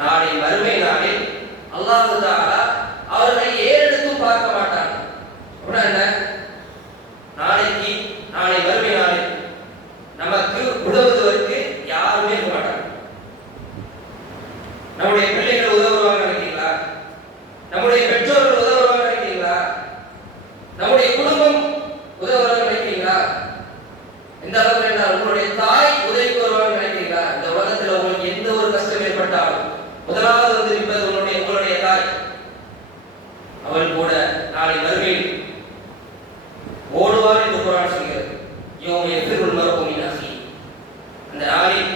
நாளை மறுமை நாளில் அல்லாஹ் தஆலா அவர்களை ஏறெடுத்தும் பார்க்க மாட்டான். என்ன நாளை மறுமை நாளில் நமக்கு உதவுவதற்கு யாருமே இருக்க மாட்டாங்க. நம்முடைய பிள்ளைகள் உதவுவாங்க நினைக்கிறீங்களா? நம்முடைய பெற்றோர்கள் உதவுவாங்க நினைக்கிறீங்களா? நம்முடைய குடும்பம் உதவுவாங்க நினைக்கிறீங்களா? எந்த அளவுக்கு என்றால் உங்களுடைய தாய் உதவிக்கு வருவாங்க நினைக்கிறீங்களா? இந்த உலகத்தில் உங்களுக்கு எந்த ஒரு கஷ்டம் ஏற்பட்டாலும் முதலாவது வந்து நிற்பது உங்களுடைய தாய். அவள் கூட நாளை மறுமையில் ஓடுவார் என்று குர்ஆன் சொல்கிறது. யௌம யஃபிருல் மர்உ மின் அஹீ. அந்த நாளில்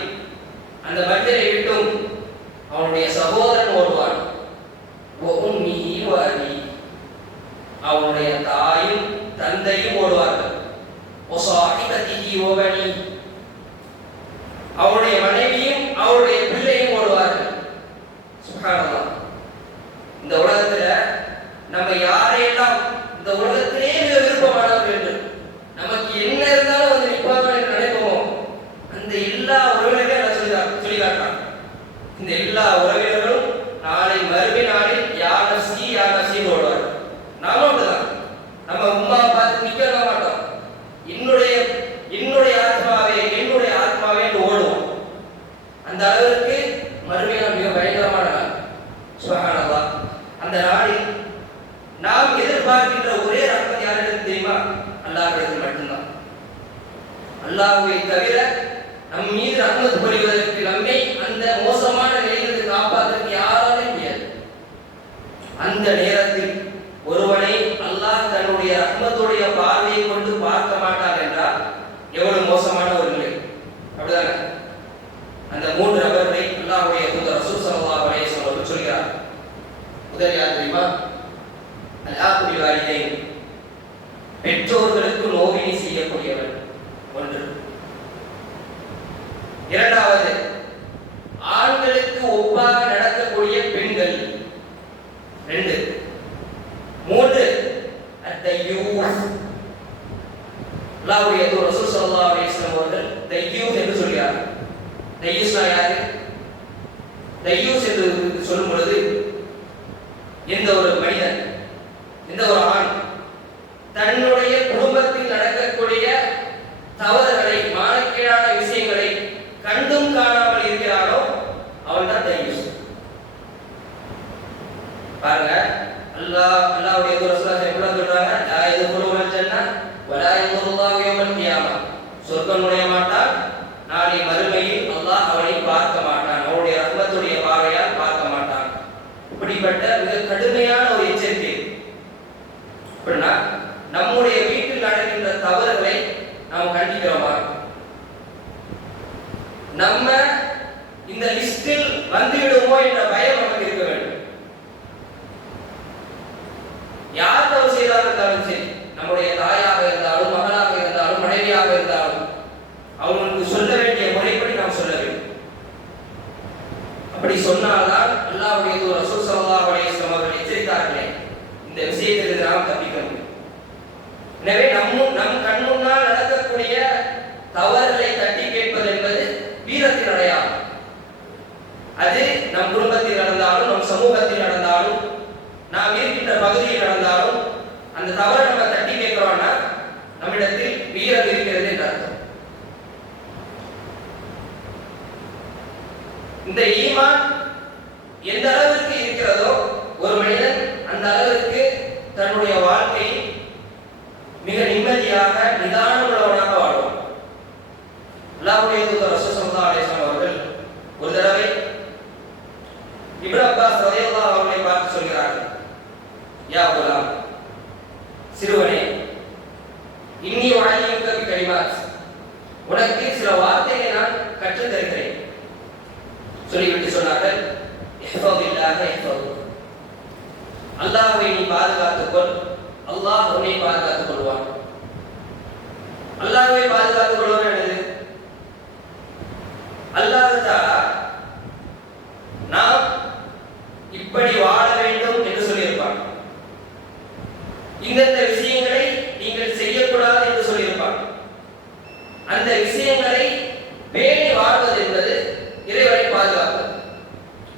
அந்த மனிதரை விட்டும் அவனுடைய சகோதரன் ஓடுவான். வ உம்மிஹி வ அபீ. அவனுடைய தாயும் தந்தையும் ஓடுவார்கள். வ ஸாஹிபதிஹி வ பனீ. அவனுடைய மனைவியும் அவருடைய பிள்ளையும் ஓடுவார்கள். சுப்ஹானல்லாஹ். இந்த உலகத்துல நம்ம யாரையெல்லாம் இந்த உலகத்திலே மிக விருப்பமானவர்கள் என்று நமக்கு என்ன இருந்தாலும் வந்து நிற்பார்கள் என்று நினைப்போமோ அந்த எல்லா உறவினர்களையும் சொல்லி காட்டுறாங்க. இந்த எல்லா உறவினர்களும் நாளை மறுமை நாளில் யா நஃப்ஸி ஓடுவார். நாமும் அப்படிதான். நம்ம உம்மா பார்த்து நிற்க மாட்டோம். என்னுடைய ஆத்மாவே என்று ஓடுவோம். அந்த அளவிற்கு மறுமை நாள் மிக பயங்கரமான நாள். சுப்ஹானல்லாஹ். அந்த நாளில் நாம் எதிர்பார்க்கின்ற ஒரே ரஹ்மத் யாரிடம் தெரியுமா? அல்லாஹ்விடத்தில் மட்டும்தான். அல்லாஹ்வை தவிர நம் மீது ரஹ்மத் பொழிவதற்கு நம்மை அந்த மோசமான நிலையிலிருந்து காப்பாற்ற யாராலும் முடியாது. அந்த நேரத்தில் ஒருவனை அல்லாஹ் தன்னுடைய ரஹ்மத்துடைய பார்வையை கொண்டு பார்க்க மாட்டார் என்றால் எவ்வளவு மோசமான ஒரு நிலை. அப்படிதானே? அந்த மூன்று நபர்களை அல்லாஹ்வுடைய தூதர் ரசூல் ஸல்லல்லாஹு அலைஹி வஸல்லம் சொல்கிறார். முதல் யார் தெரியுமா? அல்-ஆகுல் வாலிதைன். பெற்றோர்களுக்கு நோவினை செய்யக்கூடியவன் ஒன்று. இரண்டாவது, ஆண்களுக்கு ஒப்பாக நடக்கக்கூடிய பெண்கள் ரெண்டு. மூன்று, அத்-தய்யூஸ். அல்லாஹ்வுடைய தூதர் ரசூல் ஸல்லல்லாஹு அலைஹி வஸல்லம் அவர்கள் தய்யூஸ் என்று சொல்கிறார். தய்யூஸ்னா யாரு? தய்யூஸ் என்று சொல்லும் பொழுது எந்த ஒரு மனிதன், எந்த ஒரு ஆண் தன்னுடைய குடும்பத்தில் நடக்கக்கூடிய தவறுகளை, மானக்கேடான விஷயங்களை கண்டும் காணாமல் இருக்கிறானோ அவன் தான் தய்யூஸ். பாருங்க, அல்லாஹ்வுடைய தூதர் ஸல்லல்லாஹு சொல்றாங்க, லா யதுகுலுல் ஜன்னah வலா யதுல்லாஹு யௌமல் கியாமா. சொர்க்கம் நுழைய மாட்டான், நாளை மறுமையில் அல்லாஹ் அவனை பார்க்க மாட்டான், அவனுடைய ரஹ்மத்துடைய பார்வையால் பார்க்க மாட்டான். இப்படிப்பட்ட மிக கடுமையான ஒரு எச்சரிக்கை. அப்படின்னா நம்முடைய வீட்டில் நடக்கின்ற தவறுகளை நாம் கண்டிக்கிறோமா? நம்ம இந்த லிஸ்டில் வந்துவிடுமோ என்ற பயம் நமக்கு இருக்க வேண்டும். யார் தவறு செய்தாக இருந்தாலும் சரி, நம்முடைய தாயாக இருந்தாலும், மகளாக இருந்தாலும், மனைவியாக இருந்தாலும், அவங்களுக்கு சொல்ல வேண்டிய முறைப்படி நாம் சொல்ல வேண்டும். அப்படி சொன்னால்தான் அல்லாஹ்வுடைய தூதர் ரசூல் ஸல்லல்லாஹு அலைஹி வஸல்லம் அவர்கள் எச்சரித்தார்களே, இந்த விஷயத்திலிருந்து நாம் தப்பிக்க முடியும். எனவே நம் கண் முன்னால் நடக்கக்கூடிய தவறுகளை தட்டி கேட்பது என்பது வீரத்தின் அடையாளம். அது நம் குடும்பத்தில் நடந்தாலும், நம் சமூகத்தில் நடந்தாலும், நாம் இருக்கின்ற பகுதியில் நடந்தாலும் அந்த தவறை நம்ம தட்டி கேட்கிறோம்னா நம்மிடத்தில் வீரம் இருக்கிறது என்று அர்த்தம். இந்த ஈமான் எந்த அளவிற்கு இருக்கிறதோ ஒரு மனிதன் அந்த அளவிற்கு தன்னுடைய வாழ்க்கையை மிக நிம்மதியாக, நிதானமுள்ளவனாக வாழ்வான். அல்லாஹ்வுடைய தூதர் ரசூல் ஸல்லல்லாஹு அலைஹி வஸல்லம் அவர்கள் ஒரு தடவை இப்னு அப்பாஸ் ரலியல்லாஹு அன்ஹு பார்த்து சொல்கிறார்கள், யா குலாம், சிறுவனே, இன்னி உஅல்லிமுக பி கலிமாத், உனக்கு சில வார்த்தைகளை நான் கற்றுத் தருகிறேன். சொல்லிவிட்டு சொன்னார்கள், இஹ்ஃபதில்லாஹ இஹ்ஃபதுக். அல்லாஹ்வை நீ பாதுகாத்துக் கொள், அல்லாஹ் உன்னை பாதுகாத்துக் கொள்வான். அல்லாஹ்வை பாதுகாத்துக் கொள்வது என்னது? அல்லாஹ் தஆலா நாம் இப்படி வாழ வேண்டும் என்று சொல்லியிருப்பான். இந்த விஷயங்களை நீங்கள் செய்யக்கூடாது என்று சொல்லியிருப்பான். அந்த விஷயங்களை பேணி வாழ்வது என்பது இறைவனை பாதுகாப்பது.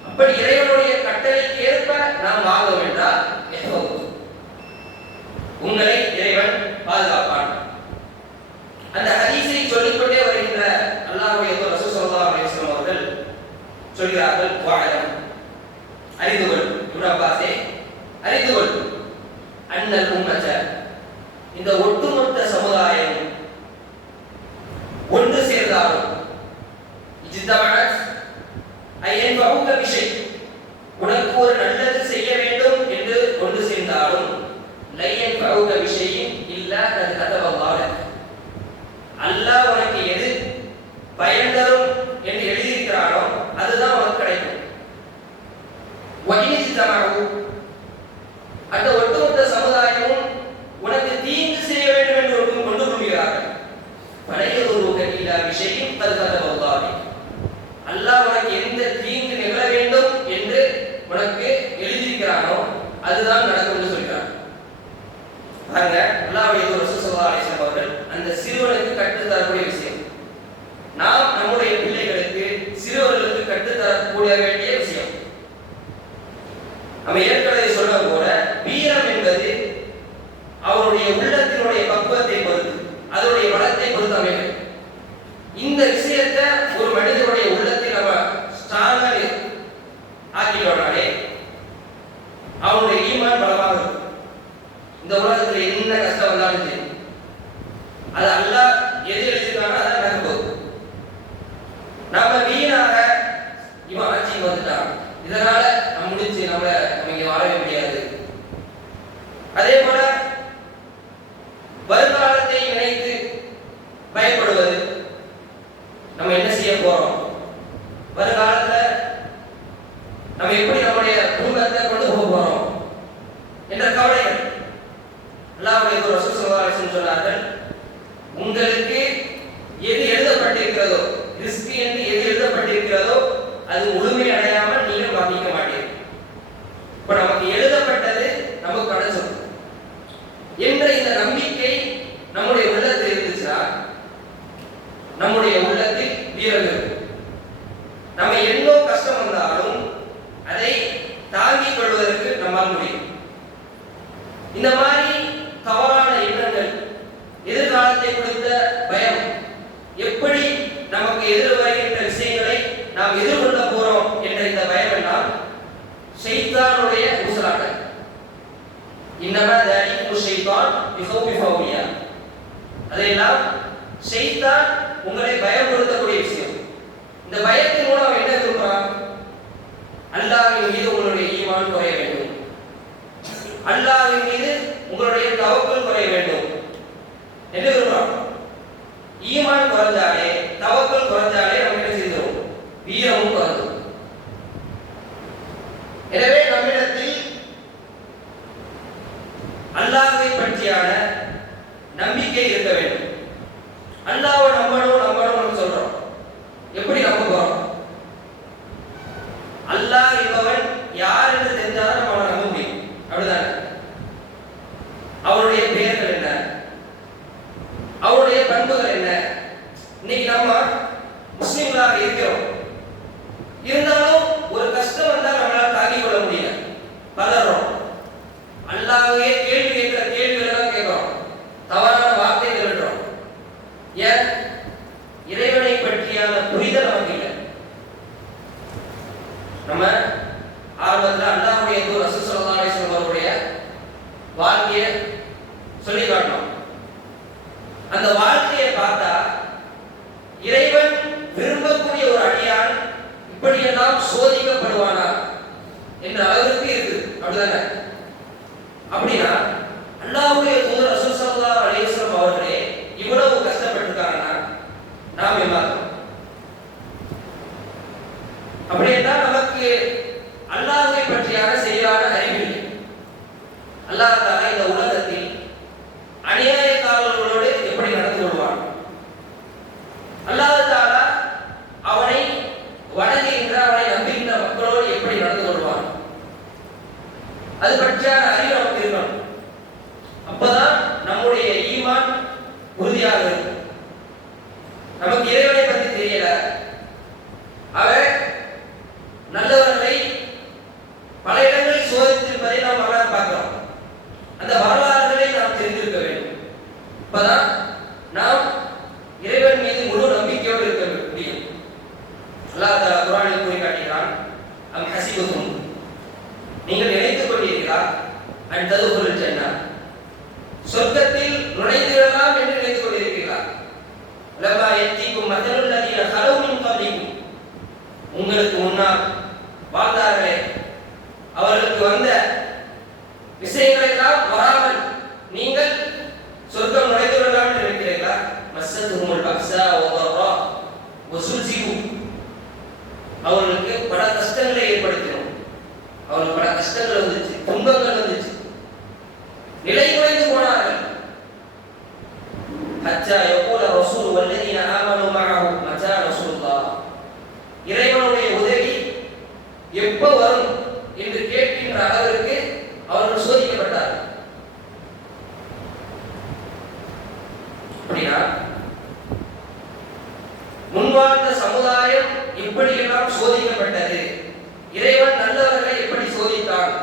அப்ப அப்படி இறைவனுடைய கட்டளைக்கு ஏற்ப நாம் வாழ்ந்தோம் என்றால் உங்களை இறைவன் பாதுகாப்பான். அந்த ஹதீஸை சொல்லிக்கொண்டே வருகின்ற அல்லாஹ்வுடைய ரசூல் ஸல்லல்லாஹு அலைஹி வஸல்லம் அவர்கள் சொல்கிறார்கள், வாழம் அறிந்து கொள், இப்னு அப்பாஸே அறிந்து கொள், அன்னல் உம்மத இந்த ஒட்டுமொத்த சமுதாயம் ஒன்று சேர்ந்தாலும் இஜ்தமஅத் ஐயன்ஃபஉக பிஷை உனக்கு ஒரு நல்லது செய்ய வேண்டும் என்று ஒன்று சேர்ந்தாலும் லையன்ஃபஉக பிஷையின் இல்லா கத் கதபல்லாஹு லக் அல்லாஹ் உனக்கு எது பயன் தரும் என்று எழுதியிருக்கிறானோ அதுதான் உனக்கு கிடைக்கும். வகினிஜ்தமஉ அந்த ஒட்டுமொத்த சமுதாயமும் உனக்கு தீங்கு செய்ய வேண்டும் என்று கொண்டு கொள்கிறார்கள். பழையதொரு இல்லா விஷயம் கதபல்லாஹு அல்லாஹ் உனக்கு எந்த தீங்கு நிகழ வேண்டும் என்று உனக்கு எழுதியிருக்கிறானோ அதுதான் நடக்கும் என்று சொல்கிறார். பாருங்க, அல்லாஹ்வுடைய ரசூல் ஸல்லல்லாஹு அலைஹி வஸல்லம் அவர்கள் அந்த சிறுவனுக்கு கற்றுத் தரக்கூடிய விஷயம், நாம் நம்முடைய பிள்ளைகளுக்கு சிறுவர்களுக்கு கற்றுத் தரக்கூடிய வேண்டிய விஷயம். நம்ம ஏற்கனவே சொன்னது போல வீரம் என்பது அவருடைய உள்ளத்தினுடைய பக்குவத்தை பொறுத்து, அதனுடைய பலத்தை பொறுத்து அமைகிறது. இந்த விஷயத்தை ஒரு மனிதனுடைய உள்ளத்தில் நம்ம ஸ்ட்ராங்காக ஆக்கிட்டோம்னாலே அவனுடைய ஈமான் பலமாக இருக்கும். இந்த உலகத்தில் என்ன கஷ்டம் வந்தாலும் சரி, அது அல்லாஹ் எது எழுதியிருக்காங்க அதான் நடக்க போகுது. நம்ம வீணாக இவன் ஆட்சிக்கு வந்துட்டான், இதனால நம்ம முடிச்சு நம்ம இங்க வாழவே முடியாது. அதே போல வருங்காலத்தை நினைத்து பயப்படுவது, நம்ம என்ன செய்ய போறோம், வருங்காலத்துல நம்ம எப்படி நம்முடைய குடும்பத்தை கொண்டு போக போறோம் என்ற கவலைகள். அல்லாஹ்வுடைய ரசூல் ஸல்லல்லாஹு அலைஹி வஸல்லம் சொன்னார்கள், உங்களுக்கு எது எழுதப்பட்டிருக்கிறதோ, ரிஸ்க் என்று எது எழுதப்பட்டிருக்கிறதோ அது முழுமை அடையாமல் நீங்கள் பாதிக்க மாட்டீர்கள். இப்ப நமக்கு எழுதப்பட்டது நமக்கு கிடைச்சது என்ற இந்த நம்பிக்கை நம்முடைய உள்ளத்தில் இருந்துச்சுன்னா நம்முடைய உள்ளத்தில் வீரம் இருக்கும். நம்ம எவ்வளோ கஷ்டம் வந்தாலும் அதை தாங்கிக் கொள்வதற்கு நம்மால் முடியும். இந்த மாதிரி தவறான எண்ணங்கள், எதிர்காலத்தை குறித்த பயம், எப்படி நமக்கு எதிர் வருகின்ற விஷயங்களை நாம் எதிர்கொள்ள போறோம் என்ற இந்த பயம் எல்லாம் ஷைத்தானுடைய ஊசலாட்டம். இன்னமா தஅலிக்கும் ஷைத்தான் பிஹௌஃபி ஃபௌலியா, அதெல்லாம் ஷைத்தான் உங்களை பயமுறுத்தக்கூடிய விஷயம். இந்த பயத்தின் மூலம் என்ன விரும்புறான், அல்லாஹ்வின் மீது உங்களுடைய ஈமான் குறைய வேண்டும், அல்லாஹ்வின் மீது உங்களுடைய தவக்குல் குறைய வேண்டும் என்று விரும்புறான். ஈமான் குறைஞ்சாலே, தவக்குல் குறைஞ்சாலே நம்ம என்ன செய்கிறோம், வீரமும் குறைஞ்சிடும். எனவே நம்மிடத்தில் அல்லாஹ்வை பற்றியான நம்பிக்கை இருக்க வேண்டும். அல்லாஹ்வை நம்பணும் சொல்றோம், எப்படி நம்ப போறோம்? அல்லாஹ் என்பவன் யார் என்று தெரிஞ்சாலும் நம்ம நம்ப முடியும், அப்படிதானே? அவருடைய பெயர்கள் என்ன, அவருடைய பண்புகள் என்ன? இன்னைக்கு நம்ம முஸ்லிம்களாக இருக்கிறோம், இருந்தாலும் ஒரு கஷ்டம் வந்தால் நம்மளால தாங்கிக் கொள்ள முடியல, பதறோம். அல்லாஹ்வே கேள்வி கேட்கிற கேள்விகள் எல்லாம் கேட்கிறோம், தவறான வார்த்தைகள் விடுறோம். ஏன்? இறைவனை பற்றியான புரிதல் நமக்கு இல்லை. நம்ம ஆர்வத்தில் அல்லாஹ்வுடைய ரசூல் ஸல்லல்லாஹு அலைஹி வஸல்லம் அவருடைய வாழ்க்கையை சொல்லி காட்டணும். அந்த வாழ்க்கையை பார்த்தா இறைவன் விரும்பக்கூடிய ஒரு அடியான் இப்படியெல்லாம் சோதிக்கப்படுவானா என்ற அளவிற்கு இருக்கு, அப்படிதானே? அப்படின்னா அல்லாஹ்வுடைய தூதர் ரசூல் ஸல்லல்லாஹு அலைஹி வஸல்லம் அவர்களே இவ்வளவு கஷ்டப்பட்டிருக்காங்கன்னா நாம் என்ன? அப்படி என்றால் நமக்கு அல்லாஹ்வை பற்றியான சரியான அறிவில்லை. அல்லாஹ் தஆலா இந்த உலகத்தில் அநியாயக்காரர்களோடு எப்படி நடந்து கொள்வான், அல்லாஹ் தஆலா அவனை வணங்குகின்ற, அவனை நம்புகின்ற மக்களோடு எப்படி நடந்து கொள்வான், அது பற்றியான அறிவு நமக்கு இருக்கணும். அப்பதான் நம்முடைய ஈமான் உறுதியாக இருக்கும். நமக்கு இறைவனை பற்றி தெரியல, அவர் நல்லவர்களை ஹசிபுக்கும், நீங்கள் நினைத்துக் கொண்டீர்களா அன் ததுகுல் ஜன்னா, சொர்க்கத்தில் நுழைந்திடலாம் என்று நினைத்துக் கொண்டிருக்கிறீர்களா? லமா யத்திக்கும் மதலுல் லதீன ஹலவு மின் கப்லிக்கும், உங்களுக்கு முன்னால் வாழ்ந்தார்களே அவர்களுக்கு வந்த விஷயங்கள் எல்லாம் வராமல் நீங்கள் சொர்க்கம் நுழைந்து விடலாம் என்று நினைக்கிறீர்களா? மஸ்ஸத்துஹுமுல் பக்ஸா வதர்ரா வஸுல்சிலு, அவர்களுக்கு பல கஷ்டங்களை ஏற்படுத்தினோம், அவர்களுக்கு பல கஷ்டங்கள் வந்துச்சு, துன்பங்கள் வந்துச்சு, நிலை குலைந்து போனார்கள். ஹத்தா யகூல ரசூல் வல்லதீன ஆமனு மஅஹு மதா ரசூலுல்லாஹ், இறைவனுடைய உதவி எப்போ வரும் என்று கேட்கின்ற அளவிற்கு அவர்கள் சோதிக்கப்பட்டார்கள். அப்படின்னா முன்வாழ்ந்த சமுதாயம் இப்படியெல்லாம் சோதிக்கப்பட்டது. இறைவன் நல்லவர்களை எப்படி சோதித்தான்,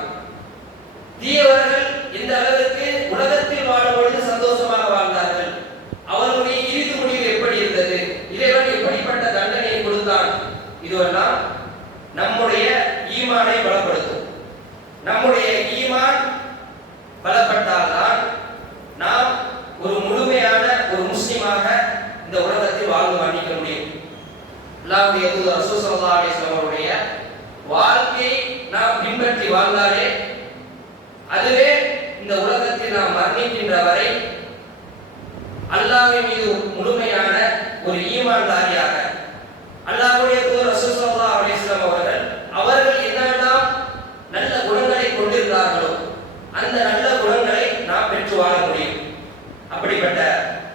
தீயவர்கள் எந்த அளவிற்கு உலகத்தில் வாழும் பொழுது சந்தோஷமாக வாழ்ந்தார்கள், அவர்களுடைய இறுதி முடிவு எப்படி இருந்தது, இறைவன் எப்படிப்பட்ட தண்டனையை கொடுத்தான், இதுவெல்லாம் நம்முடைய ஈமானை பலப்படுத்தும். நம்முடைய ஈமான் பலப்பட்டால்தான் நாம் ஒரு முழுமையான ஒரு முஸ்லிமாக இந்த உலகத்தில் வாழ்ந்து மன்னிக்க முடியும். அல்லாஹ்வுடைய தூதர் ரசூல் ஸல்லல்லாஹு அலைஹி வஸல்லம் அவருடைய வாழ்க்கையை நாம் பின்பற்றி வாழ்ந்தாலே அதுவே இந்த உலகத்தில் நாம் மரணிக்கின்ற வரை அல்லாஹ்வின் மீது முழுமையான ஒரு ஈமான்தாரியாக, அல்லாஹ்வுடைய தூதர் ரசூல் ஸல்லல்லாஹு அலைஹி வஸல்லம் அவர்கள் என்னவெல்லாம் நல்ல குணங்களை கொண்டிருந்தார்களோ அந்த நல்ல குணங்களை நாம் பெற்று வாழ முடியும். அப்படிப்பட்ட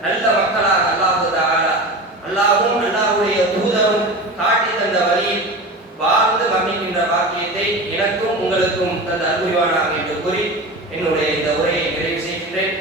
நல்ல மக்களாக அல்லாஹ் தஆலா, அல்லாஹ்வும் அல்லாஹ்வுடைய தூதரும் காட்டி தந்த வழியில் வாழ்ந்து மரணிக்கின்ற பாக்கியத்தை எனக்கும் உங்களுக்கும் தந்த அருள்வானாக என்று கூறி என்னுடைய இந்த உரையை நிறைவு செய்கின்றேன்.